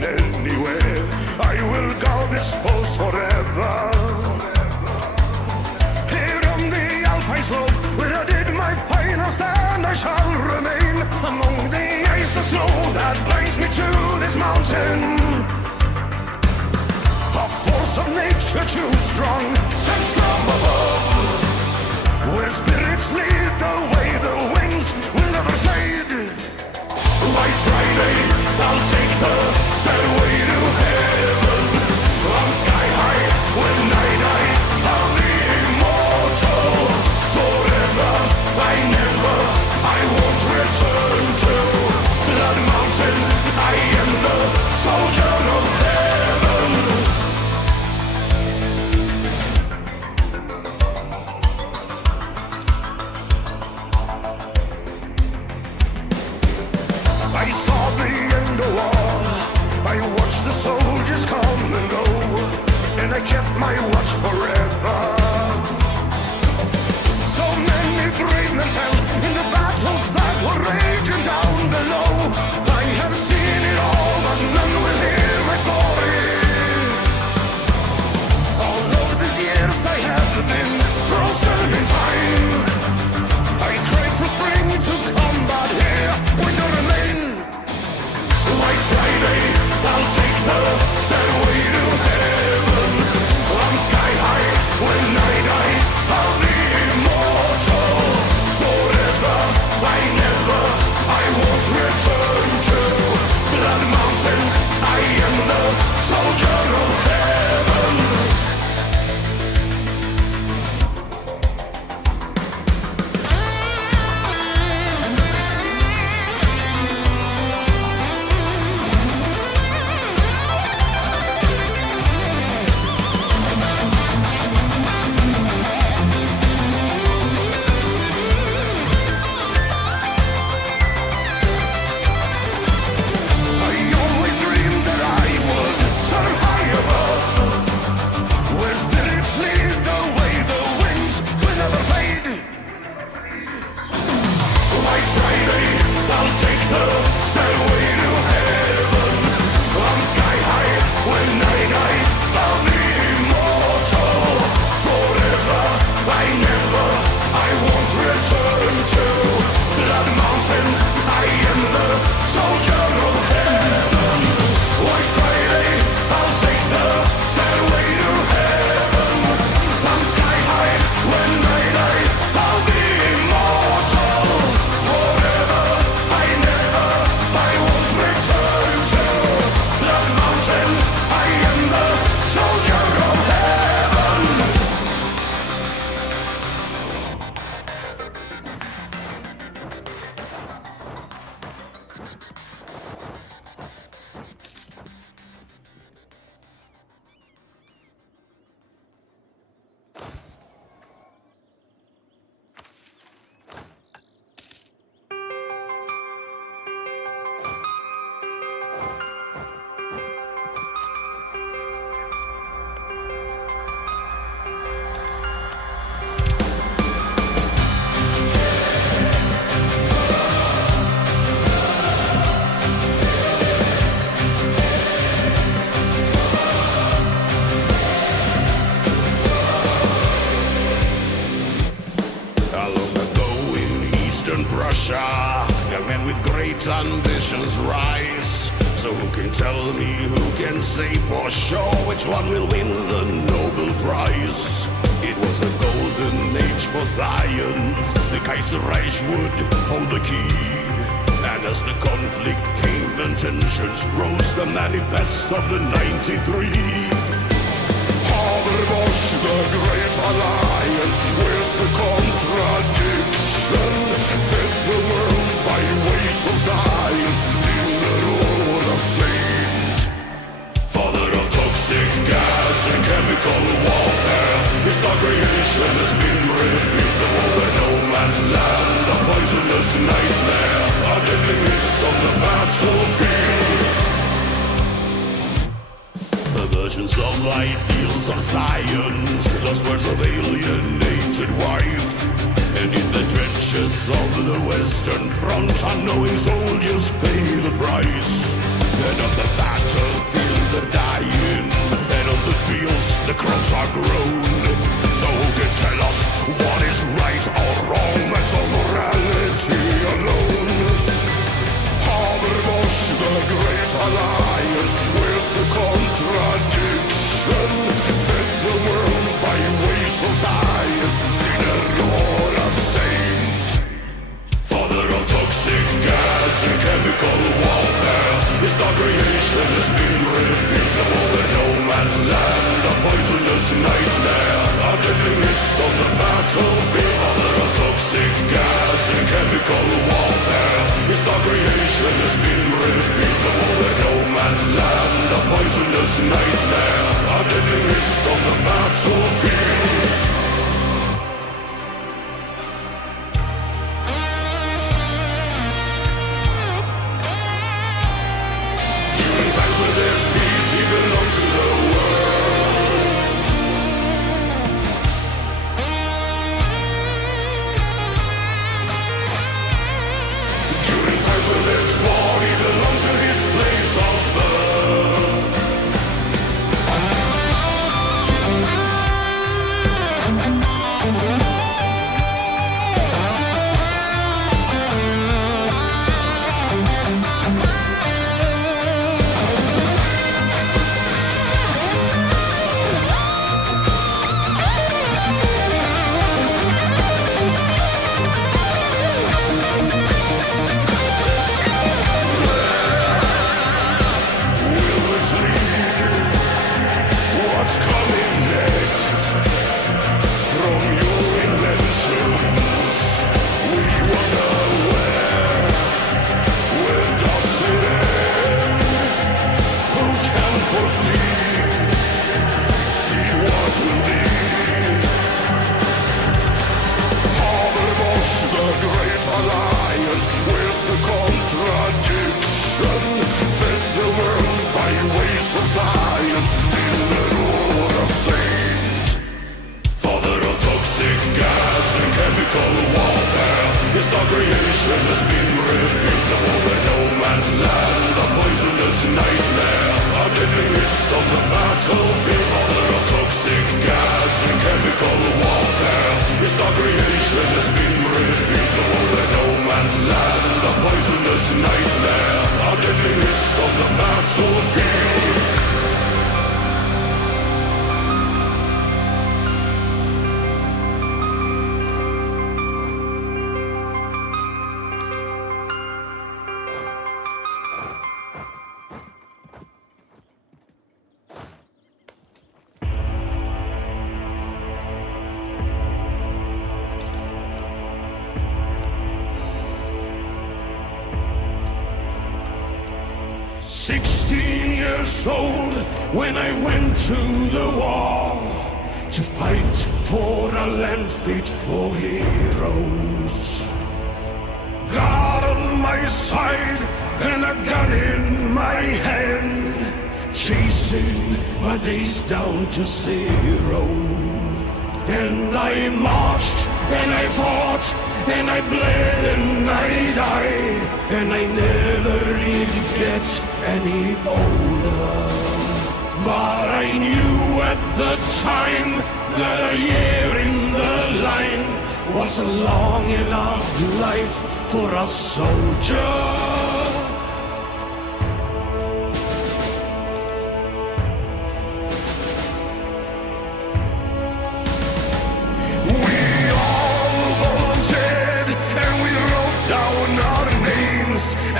going anywhere. I will guard this post forever. Here on the Alpine slope, where I did my final stand, I shall remain among the ice and snow that binds me to this mountain. A force of nature too strong, sent from above, where spirits lead the way, the wings will never fade. White Friday, I'll take the stairway to heaven. I'm sky high when I die, I'll be immortal forever. I won't return to Blood Mountain. I am the soldier of heaven. I saw the end of war. I watched the soldiers come and go, and I kept my watch forever. So many brave men fell in the battles that were raging down below. I have seen it all, but none will hear my story. All of these years I have been frozen in time. I crave for spring to come, but here winter remain. White Friday, I'll take the stairway to heaven. I'm sky high when I die, I'll be immortal forever. I won't return to Blood Mountain. I am the soldier of heaven. I always dreamed that I would soar high above, where spirits lead the way, the winds will never fade. White Friday, I'll take the stairway to heaven. I'm sky high when I die, I'll be immortal forever. I won't return to Blood Mountain. I am the soldier of heaven. White Friday, I'll take the stairway to heaven. I'm sky high when I die, I'll be immortal forever. I won't return to Blood Mountain. I am the soldier of heaven. Long ago in Eastern Prussia, young men with great ambitions rise. So who can tell me, who can say for sure which one will win the Nobel Prize? It was a golden age for science. The Kaiserreich would hold the key. And as the conflict came and tensions rose, the manifest of the 93. Haberbosch, the great alliance, where's the contradiction? Fed the world by ways of science, dinner or a saint. Father of toxic gas and chemical warfare, his creation has been rebuilt over no man's land, a poisonous nightmare, a deadly mist on the battlefield. Perversions of ideals of science, lost words of alienated wife. And in the trenches of the Western Front, unknowing soldiers pay the price. And on the battlefield they're dying, and on the fields the crops are grown. So who can tell us what is right or wrong? That's all morality alone. Haberbosch, the great alliance, where's the contradiction? Fed the world by ways of science, sinner or a saint. Father of toxic gas and chemical warfare, his dark creation has been revealed. The war in no man's land, a poisonous nightmare, a deadly mist on the battlefield. Father of toxic gas and chemical warfare, his dark creation has been revealed. The war in no man's land, a poisonous nightmare, a deadly mist on the battlefield. Creation has been revealed. The war in no man's land, a poisonous nightmare, a deadly mist on the battlefield. Father of toxic gas and chemical warfare, his dark creation has been revealed. The war in no man's land, a poisonous nightmare, a deadly mist on the battlefield. Old when I went to the war to fight for a land fit for heroes. God on my side and a gun in my hand, chasing my days down to zero. And I marched and I fought and I bled and I died, and I never did get any older. But I knew at the time that a year in the line was a long enough life for a soldier.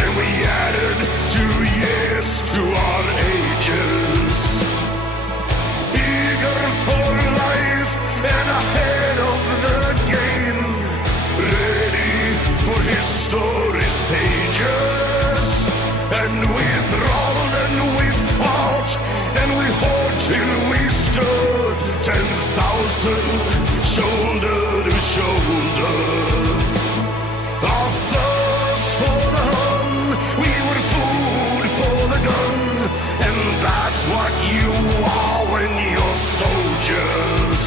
And we added 2 years to our ages, eager for life and ahead of the game, ready for history's pages. And we brawled and we fought and we fought till we stood 10,000 shoulder to shoulder. Our thirst for the hun, we were food for the gun, and that's what you are when you're soldiers.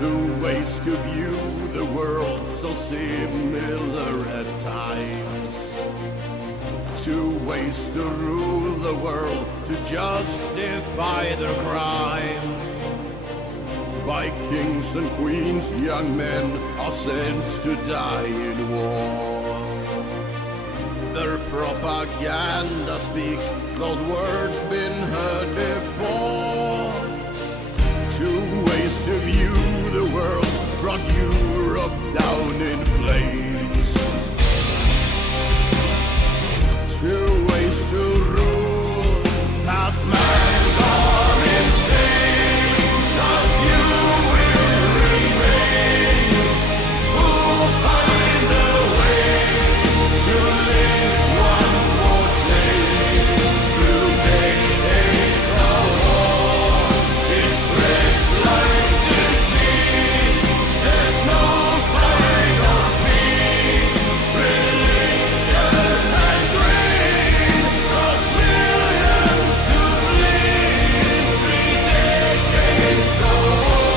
Two ways to view the world, so similar at times. Two ways to rule the world, to justify their crimes. By kings and queens, young men are sent to die in war. Their propaganda speaks those words been heard before. Two ways to view the world brought Europe down in flames. Two ways to rule has man gone insane. Not few will remain who will find a way to live one more day through decades of war. It spreads like disease. There's no sign of peace. Religion and greed cause millions to bleed. 3 decades of war.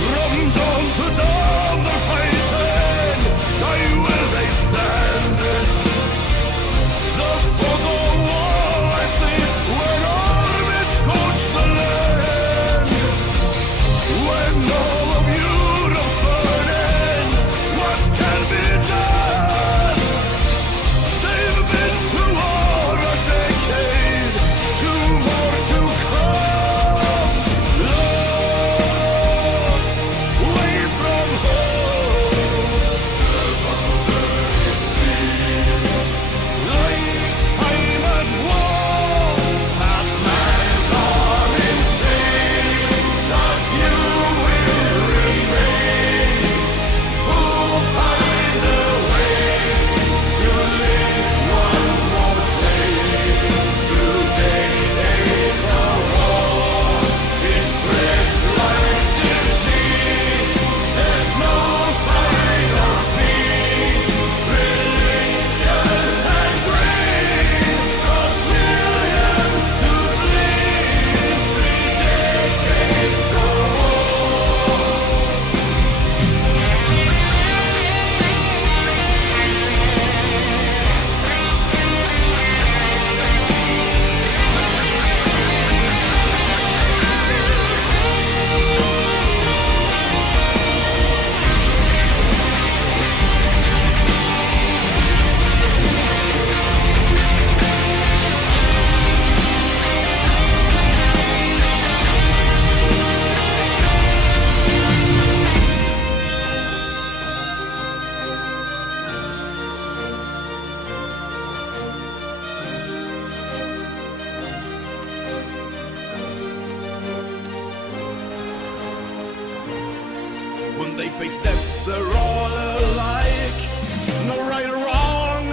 From dawn to dawn they're fighting. Die will they stand. The fog of war I sleep when armies scorch the land. When all of Europe's burning, what can be done? They've been to war a decade, 2 more to come. Long way from home. Lifetime at war has man gone insane. Not few will remain who will find a way to live one more day through decades of war. It spreads like disease. There's no sign of peace. Religion and greed cause millions to bleed. 3 decades of war. When they face death, they're all alike. No right or wrong,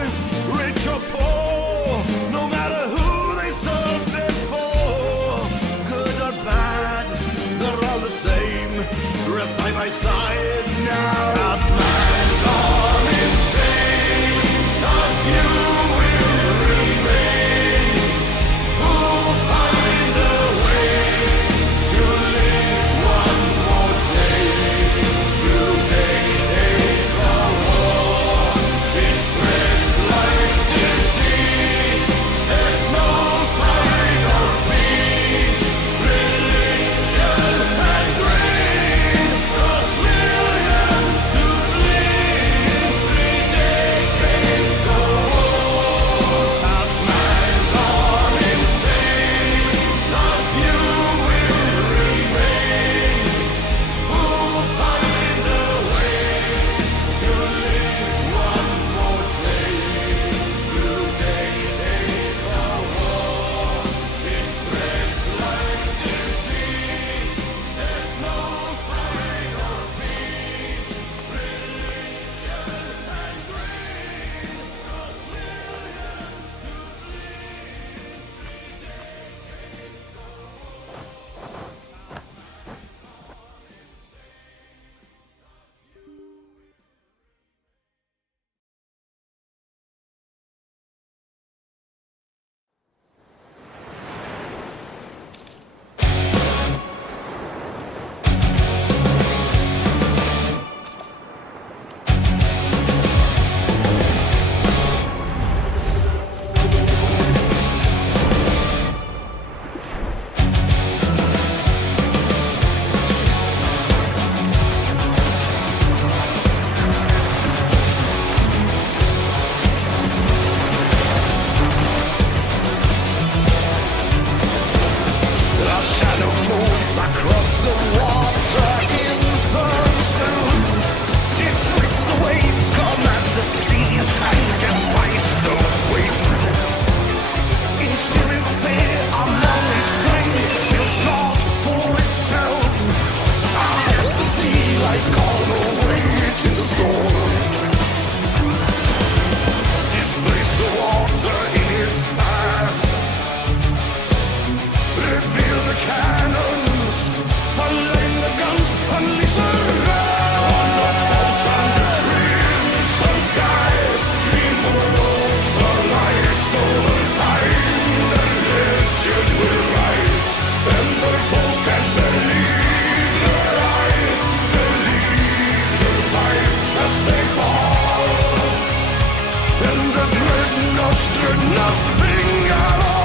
rich or poor. No matter who they served before, good or bad, they're all the same. Rest side by side now. Has man gone insane? Not few will remain who will find a way to live one more day through decades of war. It spreads like disease. There's no sign of peace. Religion and greed cause millions across the water in pursuit. It splits the waves, commands the sea, and defies the wind. Instilling fear among its prey, feels not for itself. As the sea lies gone away to the storm, displace the water in its path. Reveal the cannons, unlame the guns, unleash the wrath. On the false under crimson skies, immortalized over time, the legend will rise, and their foes can't believe their eyes, believe their sights as they fall, and the dreadnoughts dread nothing at all.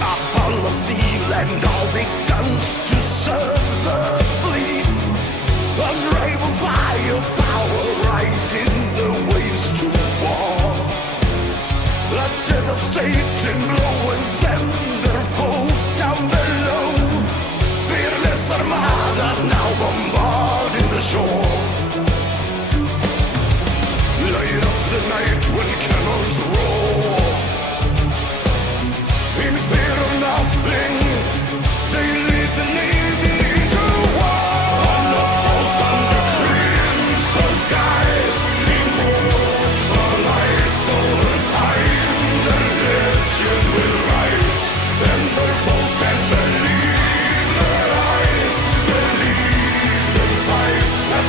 A hull of steel and all big guns to serve the fleet. Unrivaled firepower riding the waves to war. A devastating blow and send their foes down below. Fearless armada now bombarding the shore. Light up the night when cannons roar. In fear of nothing, they lead the navy to war. On the false under crimson skies, immortalized over time, the legend will rise, and their foes can't believe their eyes, believe their sights as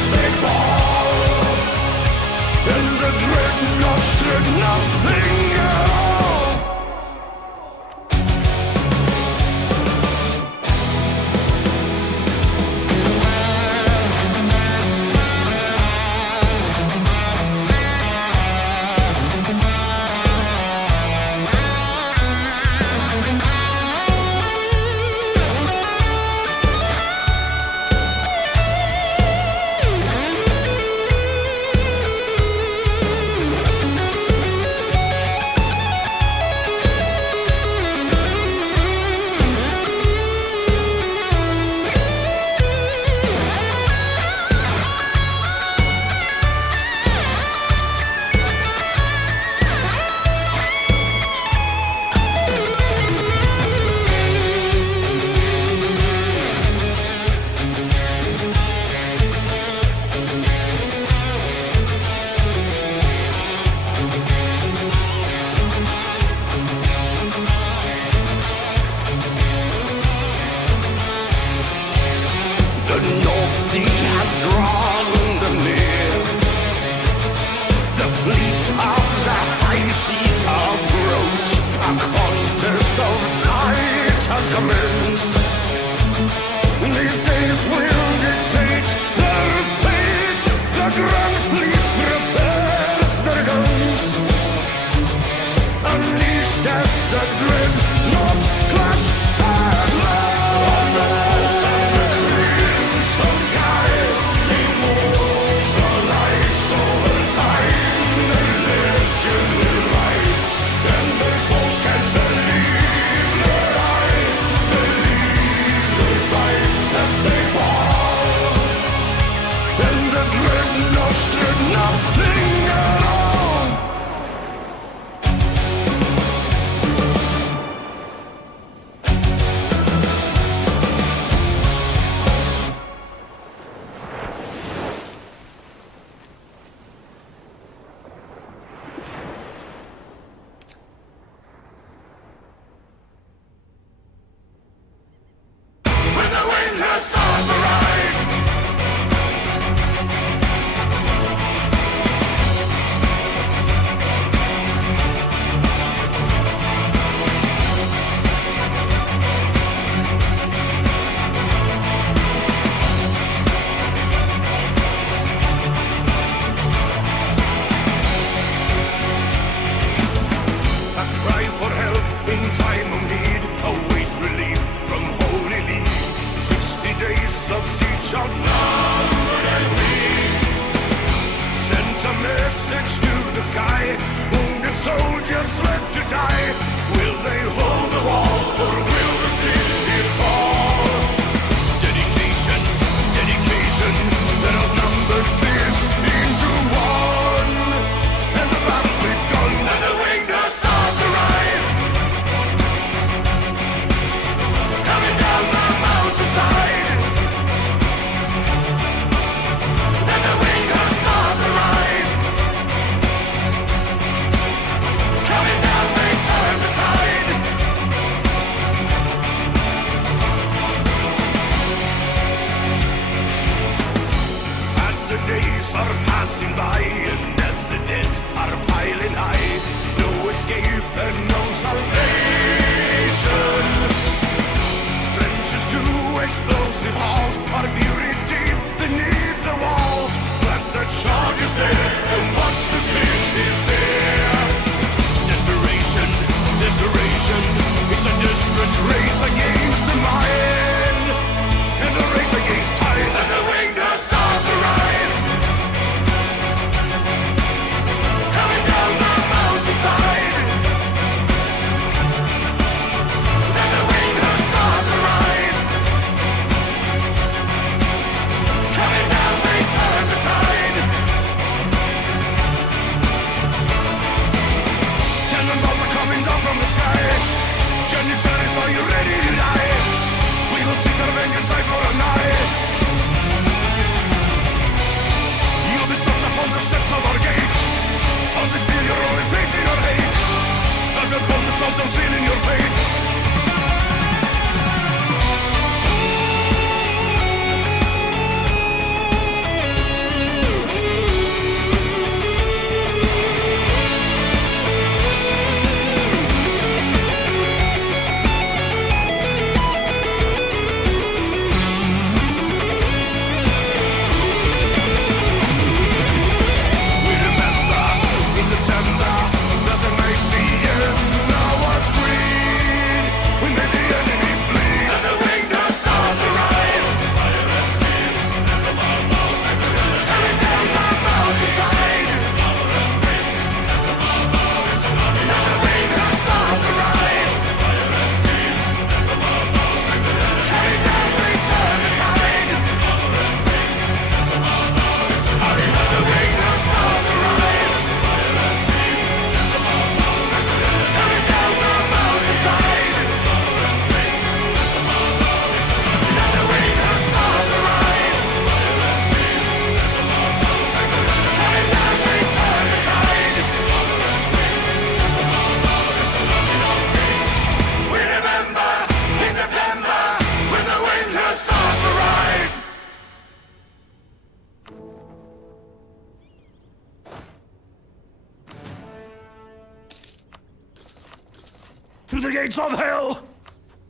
through the gates of hell,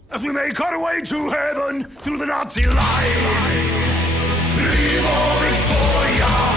as we make our way to heaven through the Nazi lines. Viva Victoria!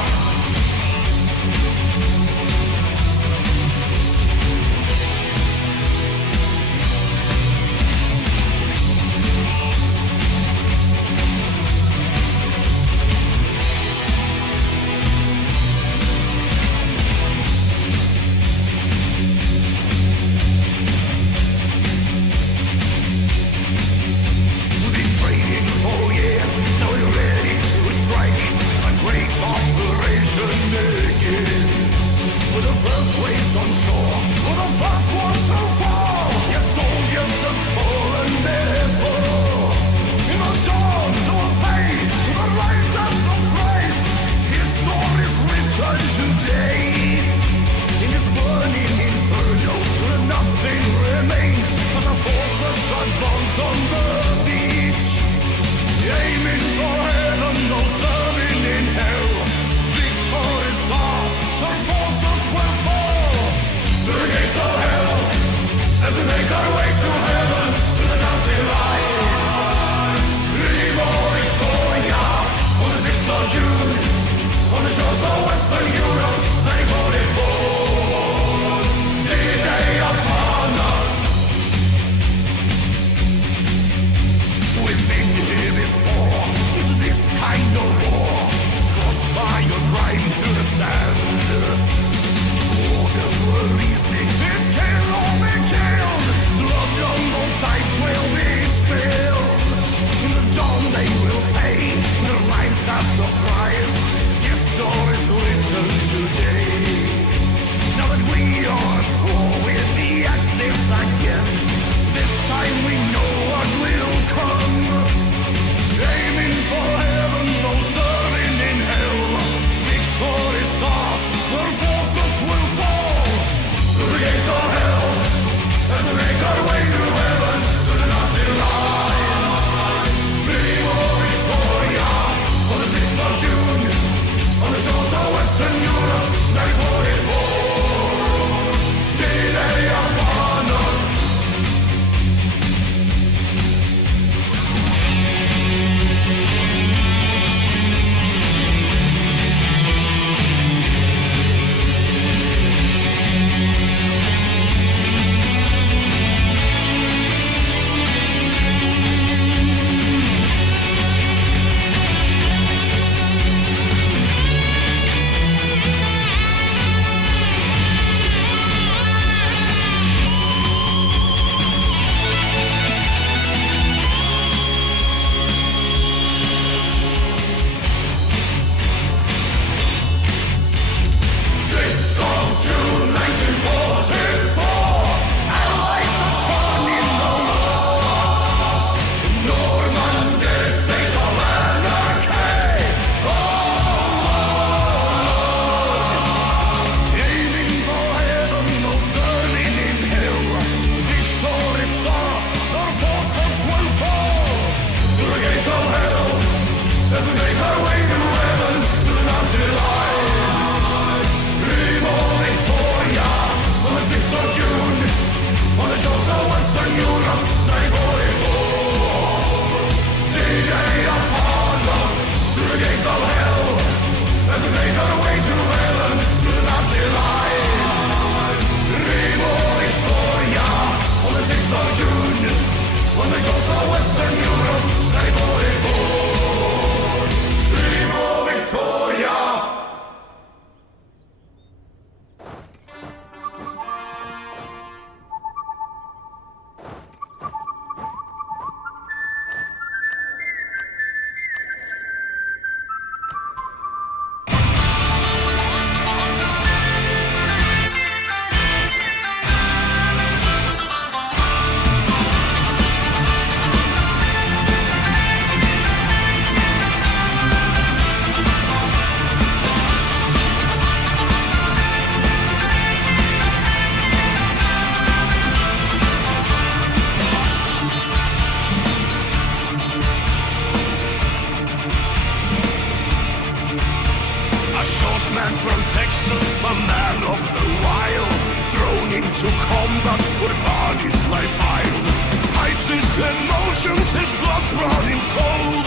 thrown into combat where bodies lie piled. Hides his emotions, his blood's running cold.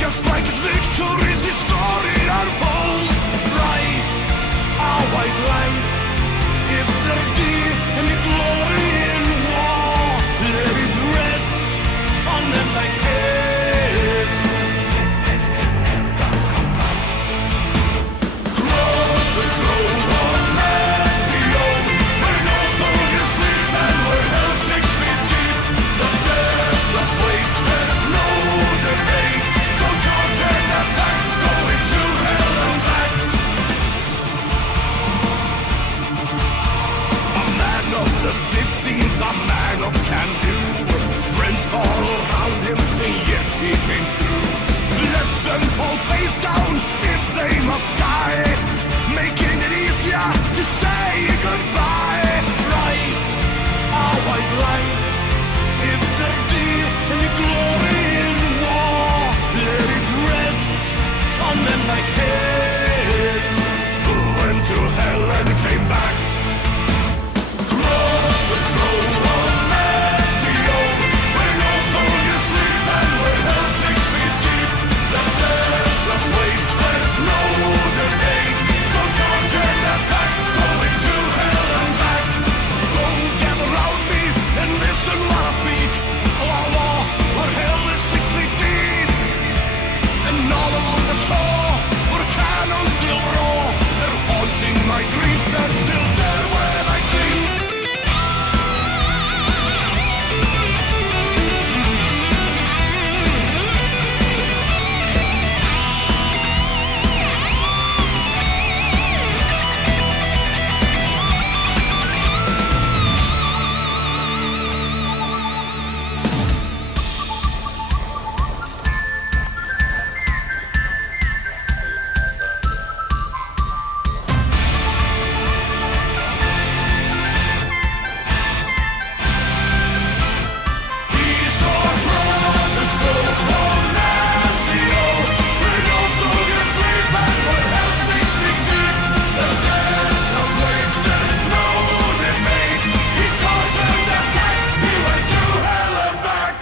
Just like his victories, his story unfolds. Bright, a white light. If there be any glory in war, let it rest on them like heaven. Cross the throne of Mexion, where no soldiers sleep and where hell 6 feet deep. The deathless weight, there's no debate. So charge and attack, going to hell and back. A man of the 15th, a man of can-do. Friends all around him, yet he came through. Let them fall face down if they must die, making it easier to say goodbye. Right, a white light. If there be any glory in war, let it rest on them like hell. Who went to hell and came back. Cross the throne of Mexion, where no soldiers sleep and where hell 6 feet deep. The deathless weight, there's no debate. So charge and attack, going to hell and back. Go gather round me and listen while I speak. Our war, where hell is 6 feet deep. And all along the shore, where cannons still roar. They're haunting my dreams, they're still there when I sleep. He saw across the scope of Mexion, where no soldiers sleep and where hell 6 feet deep. The deathless weight, there's no debate. He charged and attacked, he went to hell and back.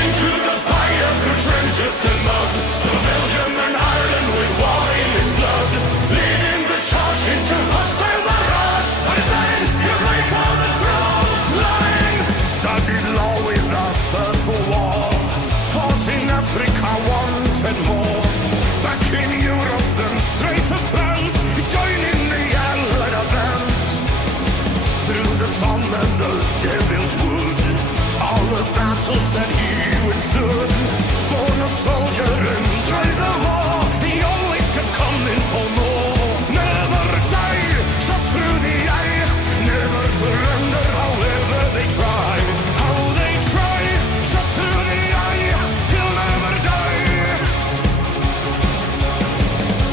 Into the fire, through trenches and mud, so Belgium and Ireland with war in his blood, leading the charge into hostile barrage. On his hand, he was made for the front line. Studied law with a thirst for war, fought in Africa, wanted more. Back in Europe, then straight to France, he's joining the Allied advance. Through the sun and the devil's wood, all the battles that he withstood. Born a soldier and tried the war, he always kept coming for more. Never die, shot through the eye, never surrender however they try. How they try, shot through the eye, he'll never die.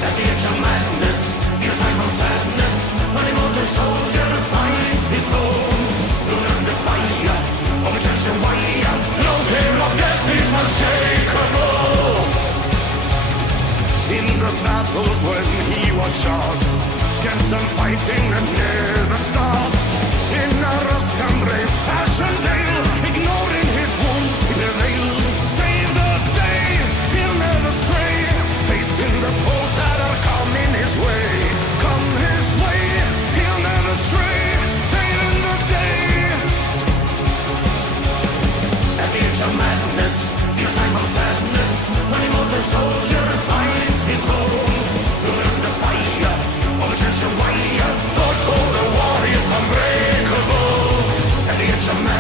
At the edge of madness, in a time of sadness, an immortal soldier finds his home. Through under fire, of church and wire, no fear of death is unshakable. In the battles when he was shot, kept on fighting and never stopped. In a Ruskan brave Passchendaele, ignoring his wounds, he prevailed. Save the day, he'll never stray, facing the foes that are coming his way. Come his way, he'll never stray, saving the day. At the edge of madness, in a time of sadness, an immortal soldier finds his home. Through under fire, of a church and wire, fought for the war is unbreakable. At the edge of madness,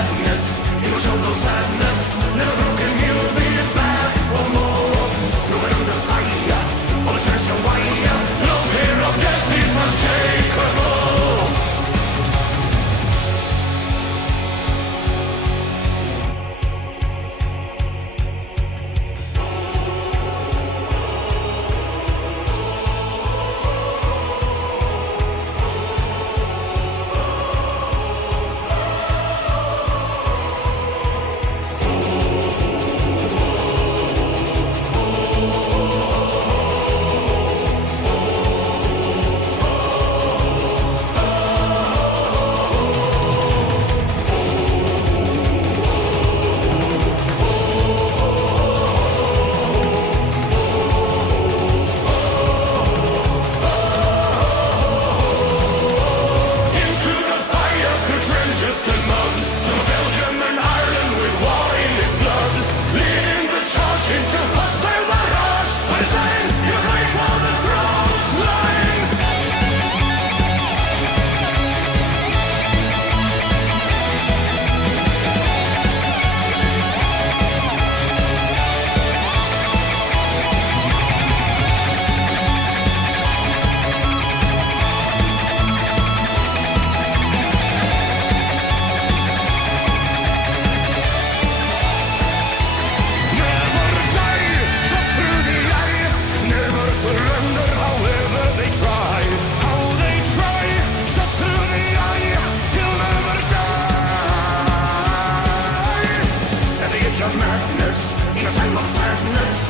time of sadness.